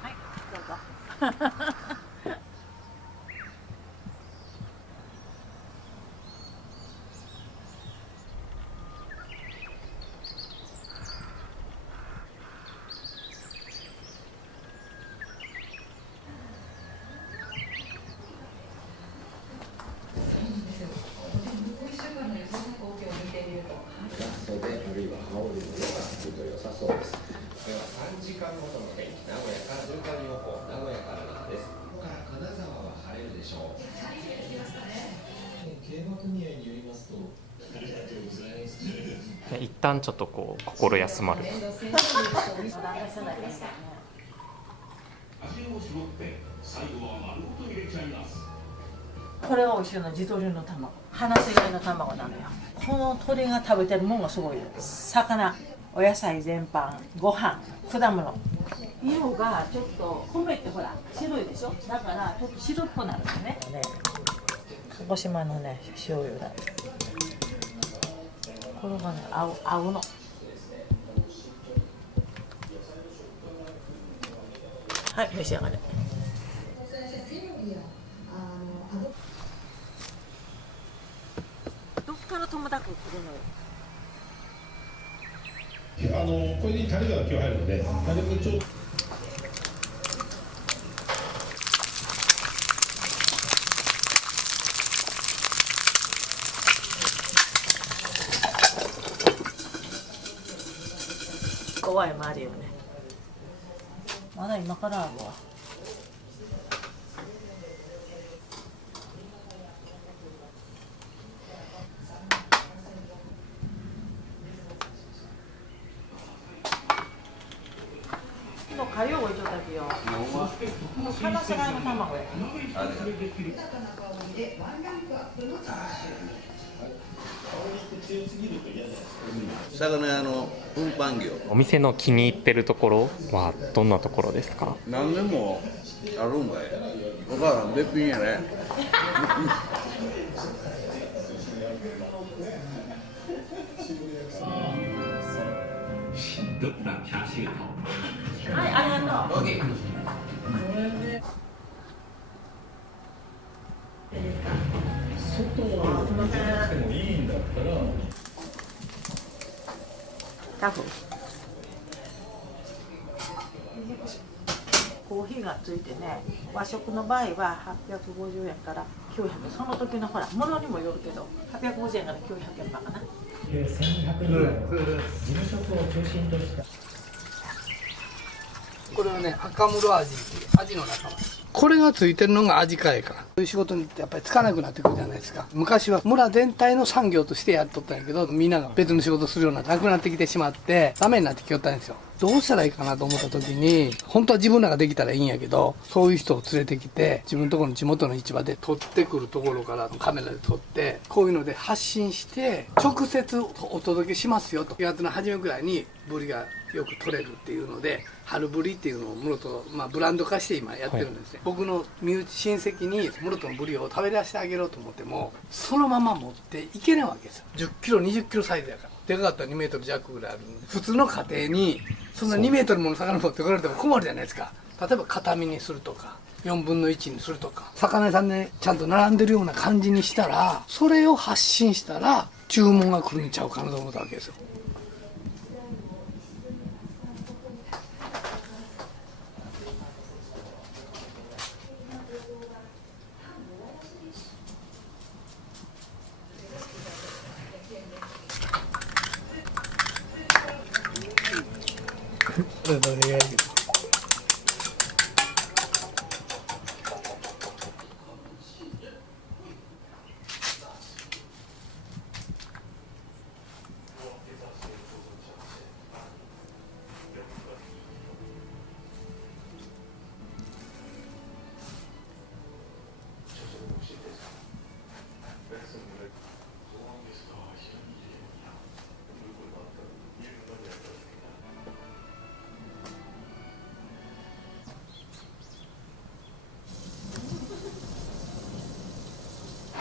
はい、どうぞ。袖あるいは羽織るものがつくと良さそうです。では3時間間ごとの天気、名古屋から週間予報、名古屋からです。ここから金沢は晴れるでしょう。競馬組合によりますと、一旦ちょっとこう心休まる。味を絞って最後は丸ごと入れちゃいます。これが美味しいの、地鶏の卵、放し飼いの卵なのよ。この鳥が食べてるもんがすごいよ。魚、お野菜全般、ご飯、果物。色がちょっと米ってほら白いでしょ。だからちょっと白っぽなるんですね。鹿児島のね塩油だ。これがね合うの。はい、召し上がれ。どっから友達来るのよ。これにタレが今日入るので、タレもちょっと。怖いもあるよね。まだ今からあるわ。火曜置いとったけよ。話し飼いの卵や。魚屋の運搬業。お店の気に入ってるところはどんなところですか？何でもあるんかい。お母さんべっぴんやね。はい、ありがとう。外はなくてもいいんだったら。タフ。コーヒーがついてね、和食の場合は850円から900円。その時のほら、ものにもよるけど、850円から900円かな。1200円の事務職を中心としたこれはね、赤室アジっていうアジの仲間。これがついてるのがアジカレーかな。そういう仕事にやっぱりつかなくなってくるじゃないですか。昔は村全体の産業としてやっとったんやけど、みんなが別の仕事するようななくなってきてしまってダメになってきよったんですよ。どうしたらいいかなと思った時に、本当は自分らができたらいいんやけど、そういう人を連れてきて自分のところの地元の市場で取ってくるところからカメラで撮って、こういうので発信して直接お届けしますよと。4月の初めぐらいにブリがよく取れるっていうので、春ブリっていうのを室戸、ブランド化して今やってるんですね、はい、僕の身内親戚に室戸のブリを食べ出してあげようと思ってもそのまま持っていけないわけですよ。10キロ20キロサイズやから、でかかったら2メートル弱ぐらいあるんで、普通の家庭にそんな2メートルもの魚持ってこられても困るじゃないですか。例えば片身にするとか4分の1にするとか、魚屋さんでちゃんと並んでるような感じにしたら、それを発信したら注文が来るんちゃうかなと思ったわけですよ。お願いします。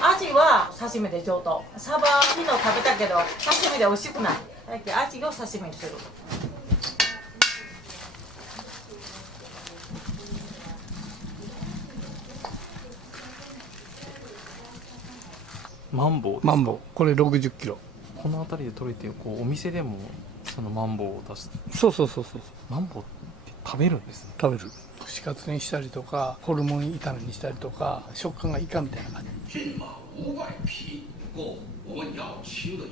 アジは刺身で上等。サバ昨日食べたけど刺身で美味しくない。だけどアジを刺身にする。マンボウですか？マンボウ、これ60キロ。この辺りで取れてこうお店でもそのマンボウを出して。そうそう。マンボウって食べるんですね。食べる。串カツにしたりとか、ホルモン炒めにしたりとか、食感がイカみたいな感じ。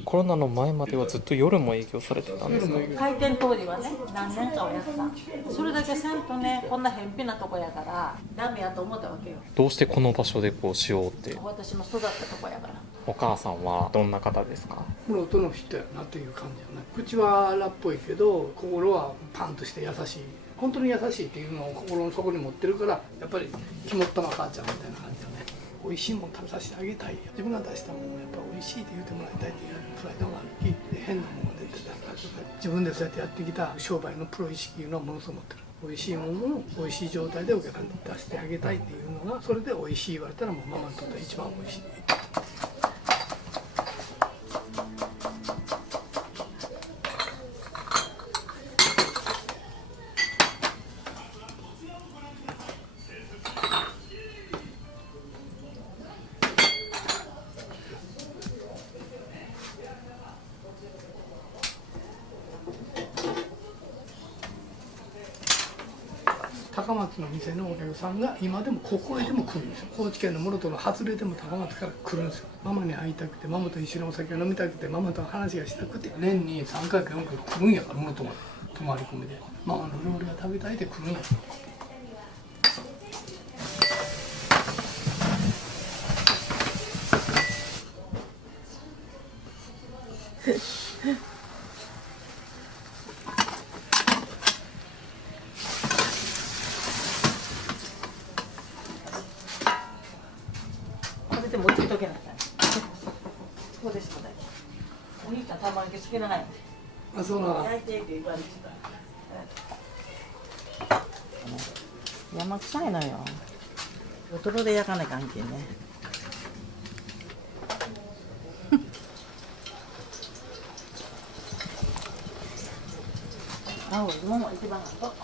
コロナの前まではずっと夜も営業されてたんですか？開店当時はね、何年かをやった。それだけせんとね、こんな偏僻なとこやからダメやと思ったわけよ。どうしてこの場所でこうしようって？私も育ったとこやから。お母さんはどんな方ですか？室戸の人やなという感じじゃない。口は荒っぽいけど心はパンとして優しい。本当に優しいっていうのを心の底に持ってるから、やっぱり肝っ玉母ちゃんみたいな感じだね。美味しいもの食べさせてあげたい。自分が出したものをやっぱ美味しいって言ってもらいたいっていうプライドがあるし、変なものが出てたらとか、自分でそうやってやってきた商売のプロ意識いうのをものすごく持ってる。美味しいものを美味しい状態でお客さんに出してあげたいっていうのが、それで美味しい言われたらもうママにとっては一番美味しい。高松の店のお客さんが今でもここへでも来るんですよ。高知県の室戸の外れでも高松から来るんですよ。ママに会いたくて、ママと一緒にお酒を飲みたくて、ママと話がしたくて、年に3回か4回来るんやから、室戸まで泊まり込みでママの料理が食べたいで来るんや。でも置いとけないから。そうですよね。お兄ちゃん玉揚げ好きながら。あ、そうな。焼いてって言われてた。山臭いのよ。ボトルで焼かない関係ね。青いもも一番あと。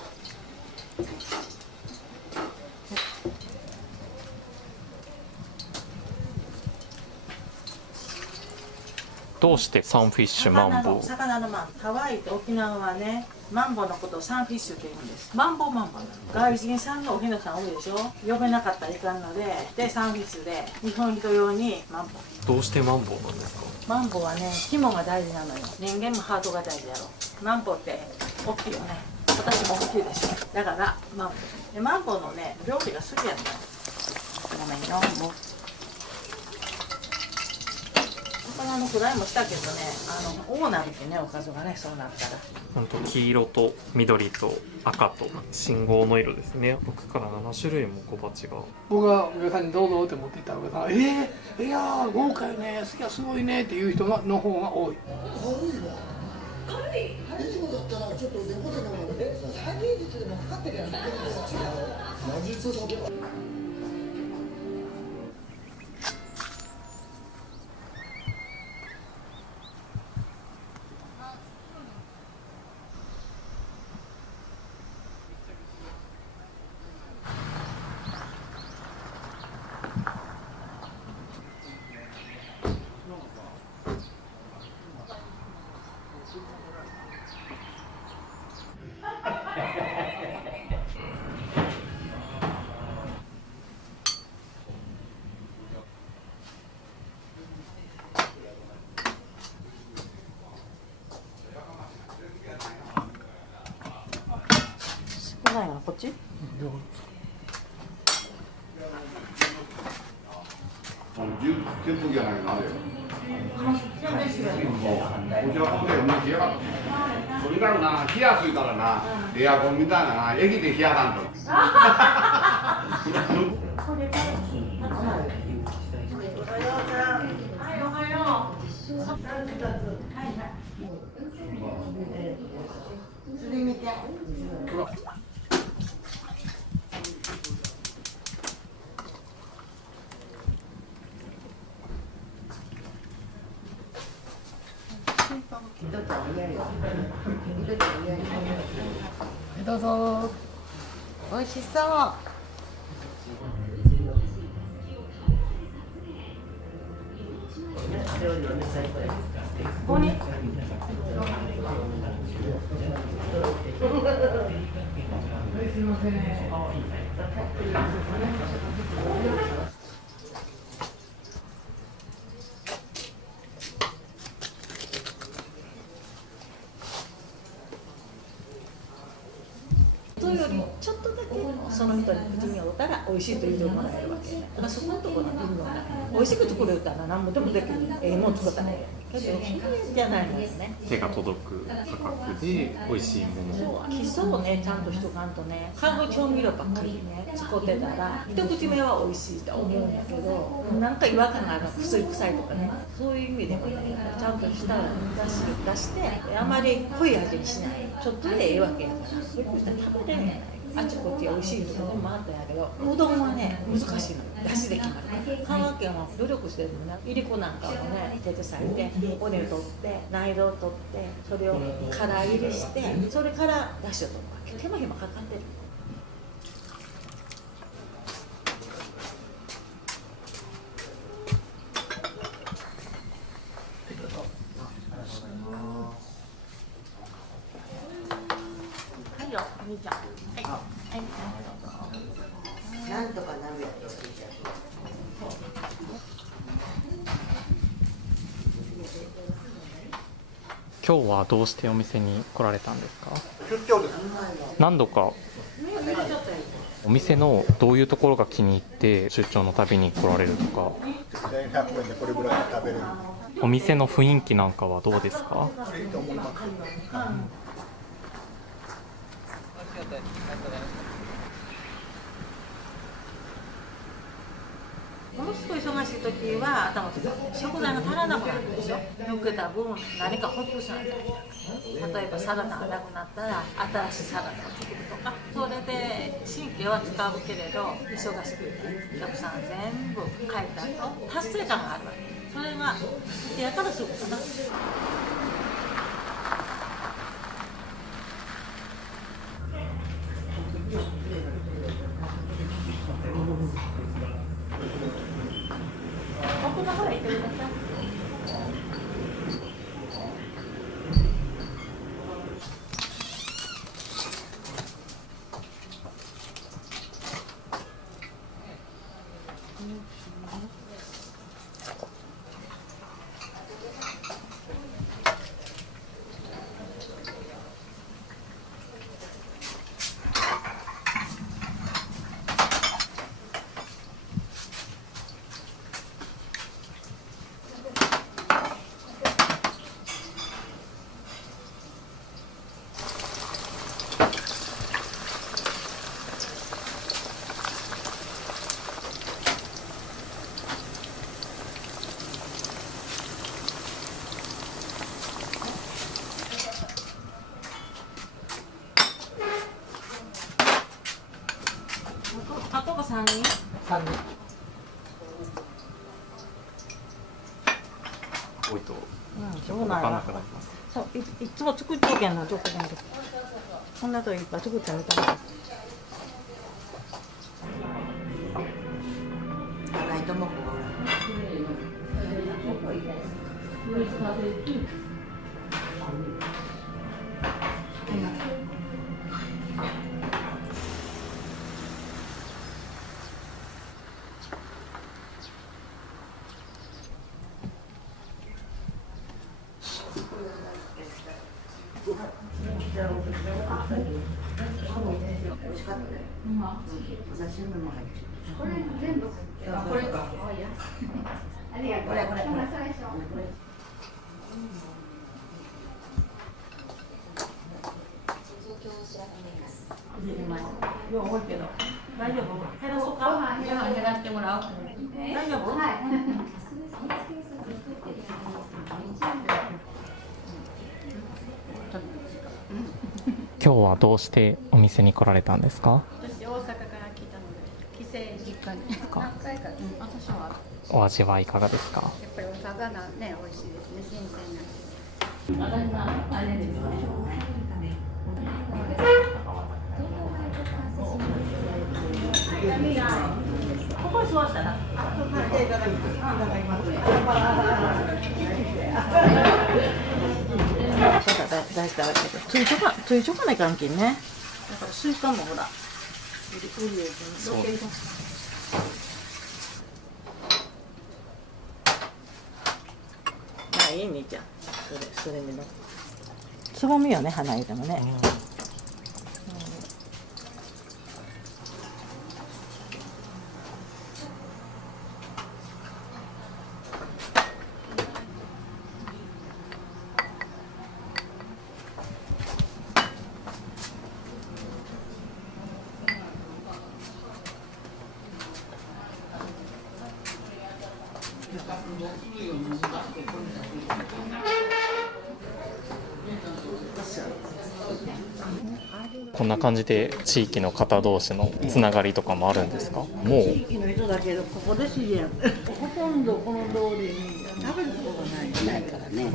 どうしてサンフィッシュマンボウ？魚のマン、ハワイと沖縄はね、マンボウのことをサンフィッシュって言うんです。マンボウなの。外人さんのおひなさん多いでしょ。呼べなかったらいかんので、サンフィッシュで日本人用にマンボウ。どうしてマンボウなんですか？マンボウはね、肝が大事なのよ。人間もハートが大事やろ。マンボウって大きいよね。私も大きいでしょ。だからマンボウ。でマンボウのね、料理が好きやったの。ごめんよ、もう。魚のフライもしたけどね、多なるってね、おかずがね、そうなったら。本当黄色と緑と赤と信号の色ですね。6から7種類も小鉢が。僕がお客さんにどうぞって持っていったらお客さんが「いやー豪華よね、好きはすごいね」っていう人の方が多い。軽い。いつもだったらちょっと猫背なので、催眠術でもかかってるやん。違う。魔術だけは。ないのこっち？扇風機やないのあれよ。とにかくな、冷やついたらな、エアコンみたいなな、駅で冷やさんと。どうぞ。美味しそう。ここに。すみません。当よりちょっとだけその人に口に合うたら美味しいと言ってもらえるわけだから、そこのところの微妙な美味しく作れたら何もでもできる、もん作ったらええけど、それじゃないのよね。手が届く価格で美味しいもの。そう基礎をねちゃんとしとかんとね、化学調味料ばっかりね使ってたら一口目は美味しいと思うんやけど、なんか違和感があるの、薬臭いとかね、そういう意味でもねちゃんとした出してあまり濃い味にしない、ちょっとでええわけやから、そういう人は食べれんやない。あちこち美味しいところもあったんやけど、うどんはね難しいの、出汁で決まる。香川県は努力してるのね、いりこなんかもね手で裂いて骨を取って内臓を取ってそれをから入れして、それから出汁を取るわけ。手間暇かかってる。はいよ、お兄ちゃん。はい。はい。なんとかなるやつ。今日はどうしてお店に来られたんですか？出張です。何度かお店のどういうところが気に入って出張のたびに来られるとか、1100円でこれぐらい食べれる。お店の雰囲気なんかはどうですか？いいと思います。ものすごい忙しい時は頭使って食材が足らなくなるでしょ。抜けた分何かホップしないと。例えばサラダがなくなったら新しいサラダを作るとか、それで神経は使うけれど忙しくてお客さん全部帰った後達成感があるわけ。それがやからすぐかな。奥の方へ行ってください。あとが3人。3人。多いとそうなんや。分かんなくなります。そう、いつも作っとけんの、どこでも。こんなといっぱい作ってみたい。長いともこが美味しかったね。お刺身も入ってる。これ全部。これか。ありがとう。これ。よう多いけど。大丈夫？減らそうか？減らしてもらう。大丈夫？はい。今日はどうしてお店に来られたんですか？私大阪から来たので帰省実家に何回か、私はお味はいかがですか？やっぱりお魚ね美味しいですね、新鮮な。私のあれですね。ここに座ったら。出したわけでついちょかない関係ね。だからスイカもほらそうまあいい兄ちゃん、それにねつぼみよね、花入れもね、こんな感じで地域の方同士のつながりとかもあるんですか？もう地域の人だけどここで知り合う。ほとんどこの通りに食べることがないからね。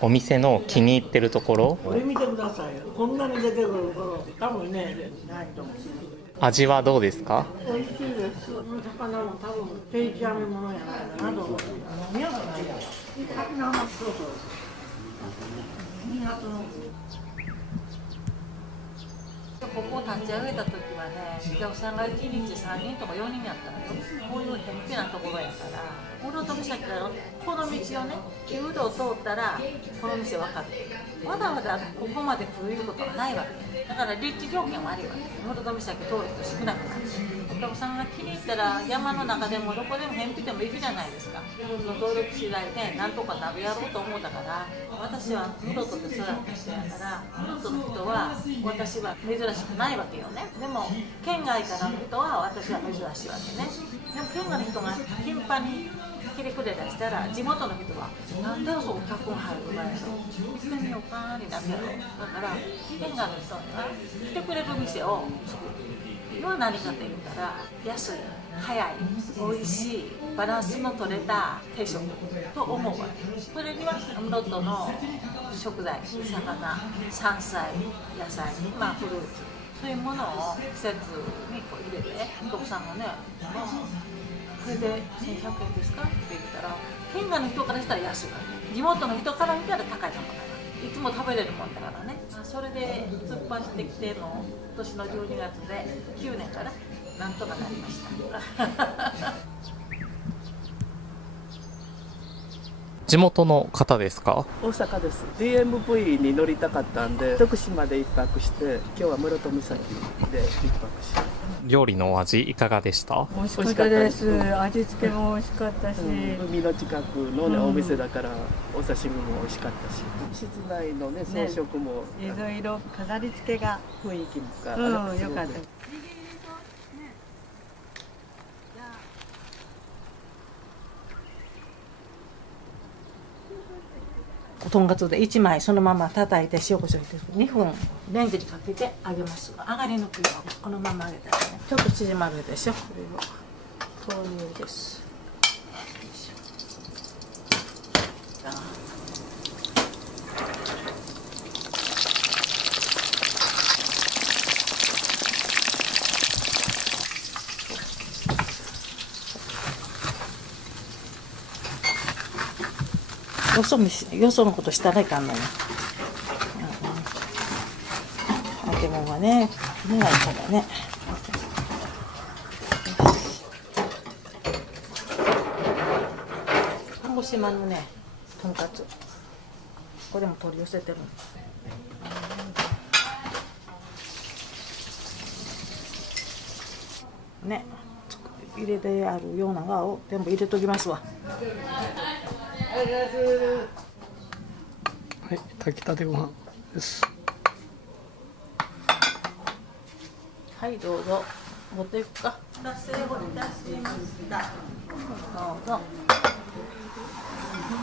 お店の気に入ってるところ、これ見てくださいよ。こんなに出てくる頃多分ねないと思う。味はどうですか？美味しいです。魚も多分定置網ものやからなと思う。宮がないや。滝の浜そうそう。2月の。ここを立ち上げた時はね、お客さんが1日3人とか4人やったのよ。こういう偏僻なところやから、室戸岬からこの道をね、旧道を通ったらこの店分かる。わざわざここまで来ることがないわけ。だから立地条件もあるわけ。室戸岬通る人少なくなる。お客さんが気に入ったら山の中でもどこでも偏僻でも行くじゃないですか。自分の登録次第で何とか鍋やろうと思うだから、私は室戸で育った人やから、室戸の人は私は珍しくないわけよね。でも県外からの人は私は珍しいわけね。でも県外の人が頻繁に来てくれたりしたら、地元の人はなんでそこ客が入る前やろ、行ってみようかになるやろ。だから県外の人が来てくれる店を作る。は何かと言ったら、安い、早い、美味しい、バランスの取れた定食と思うわけ。それには室戸の食材、魚、山菜、野菜、フルーツ、そういうものを季節にこう入れて、お客さんがね、これで1100円ですかって言ったら、県外の人からしたら安いわけ。地元の人から見たら高いかもから。いつも食べれるもんだからね。それで突っ走ってきての今年の12月で9年からなんとかなりました。地元の方ですか？大阪です。 DMV に乗りたかったんで徳島で一泊して、今日は室戸岬で一泊して。料理のお味いかがでした？美味しかったです。味付けも美味しかったし、海の近くの、ね、お店だからお刺身も美味しかったし、室内のね装飾もいろいろ飾り付けが雰囲気が良かった。とんかつで1枚そのまま叩いて塩コショウ入れて2分レンジにかけて揚げます。上がりにくいよ。このまま揚げたらね、ちょっと縮まるでしょ。これを豆乳です。よそのことしたらいかんのよ。揚げ物はね、苦いからね。鹿児島のね、とんかつ。これも取り寄せてるの。ね、入れてあるようなのを全部入れときますわ。はい、炊きたてご飯です。はい、どうぞ。持っていくか。達成をいたしました。どうぞ。は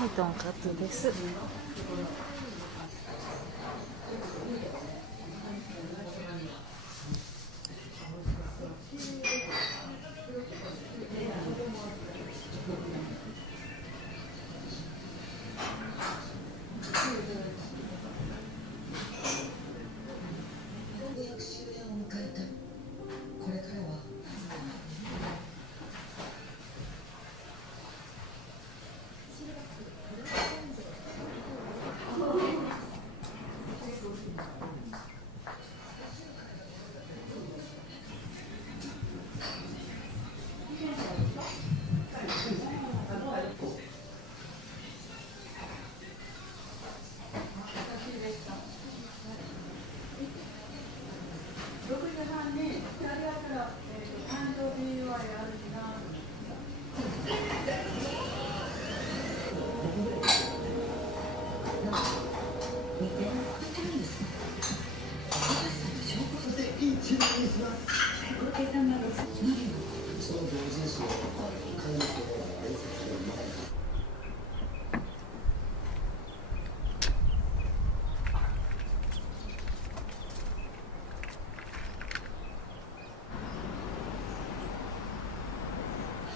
い、とんかつです。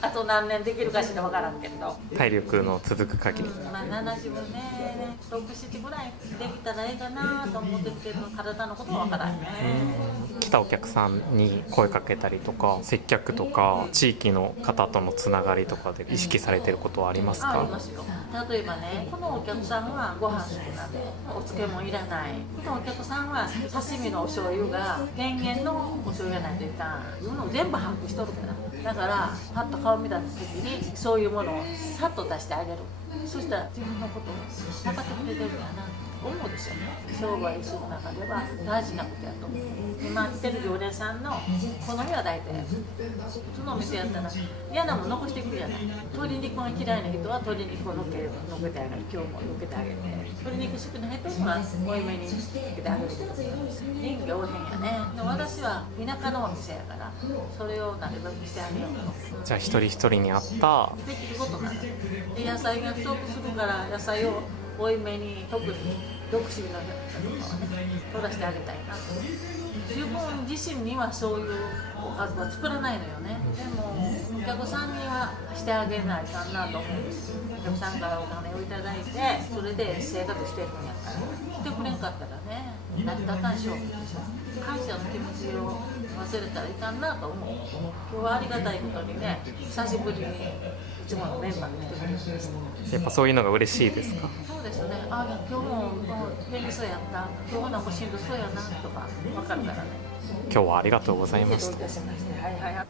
あと何年できるかしら分からんけど、体力の続く限り。まあ70ね、6、7ぐらいできたらいいかなと思ってるけど、体のことは分からんね。来たお客さんに声かけたりとか、接客とか地域の方とのつながりとかで意識されてることはありますか？ありますよ。例えばね、このお客さんはご飯好きなんでお漬物いらない、このお客さんは刺身のお醤油が減塩のお醤油がないといかんいうのを全部把握しとるから、だからパッと顔見た時にそういうものをさっと出してあげる。そしたら自分のことを分かってくれてるんだなと思うでしょ。商売する中では大事なことやと思う。今来てる常連さんの好みは大体普通のお店やったら嫌なもん残してくるじゃない。鶏肉が嫌いな人は鶏肉をのけてあげる。今日ものけてあげて、鶏肉好きな人は多いめにのけてあげることが臨機応変やね。で私は田舎のお店やからそれをなるべくしてあげようと。じゃあ一人一人に合ったできることなんだ。で野菜が不足するから野菜を多いめに、特に独身の人とかはね取らせてあげたいなと。自分自身にはそういうおかずは作らないのよね。でもお客さんにはしてあげないかなと思うんです。お客さんからお金をいただいてそれで生活してるんやから来てくれんかったらね成り立たんしょうでしょ。感謝の気持ちを忘れたらいかんなと思う。今日はありがたいことにね、久しぶりにいつものメンバーに来てくれるんです。やっぱそういうのが嬉しいですか？そうですね。あ、今日も便利そうやった。今日なんかしんどそうやなとか分かるからね。今日はありがとうございました。はいはい。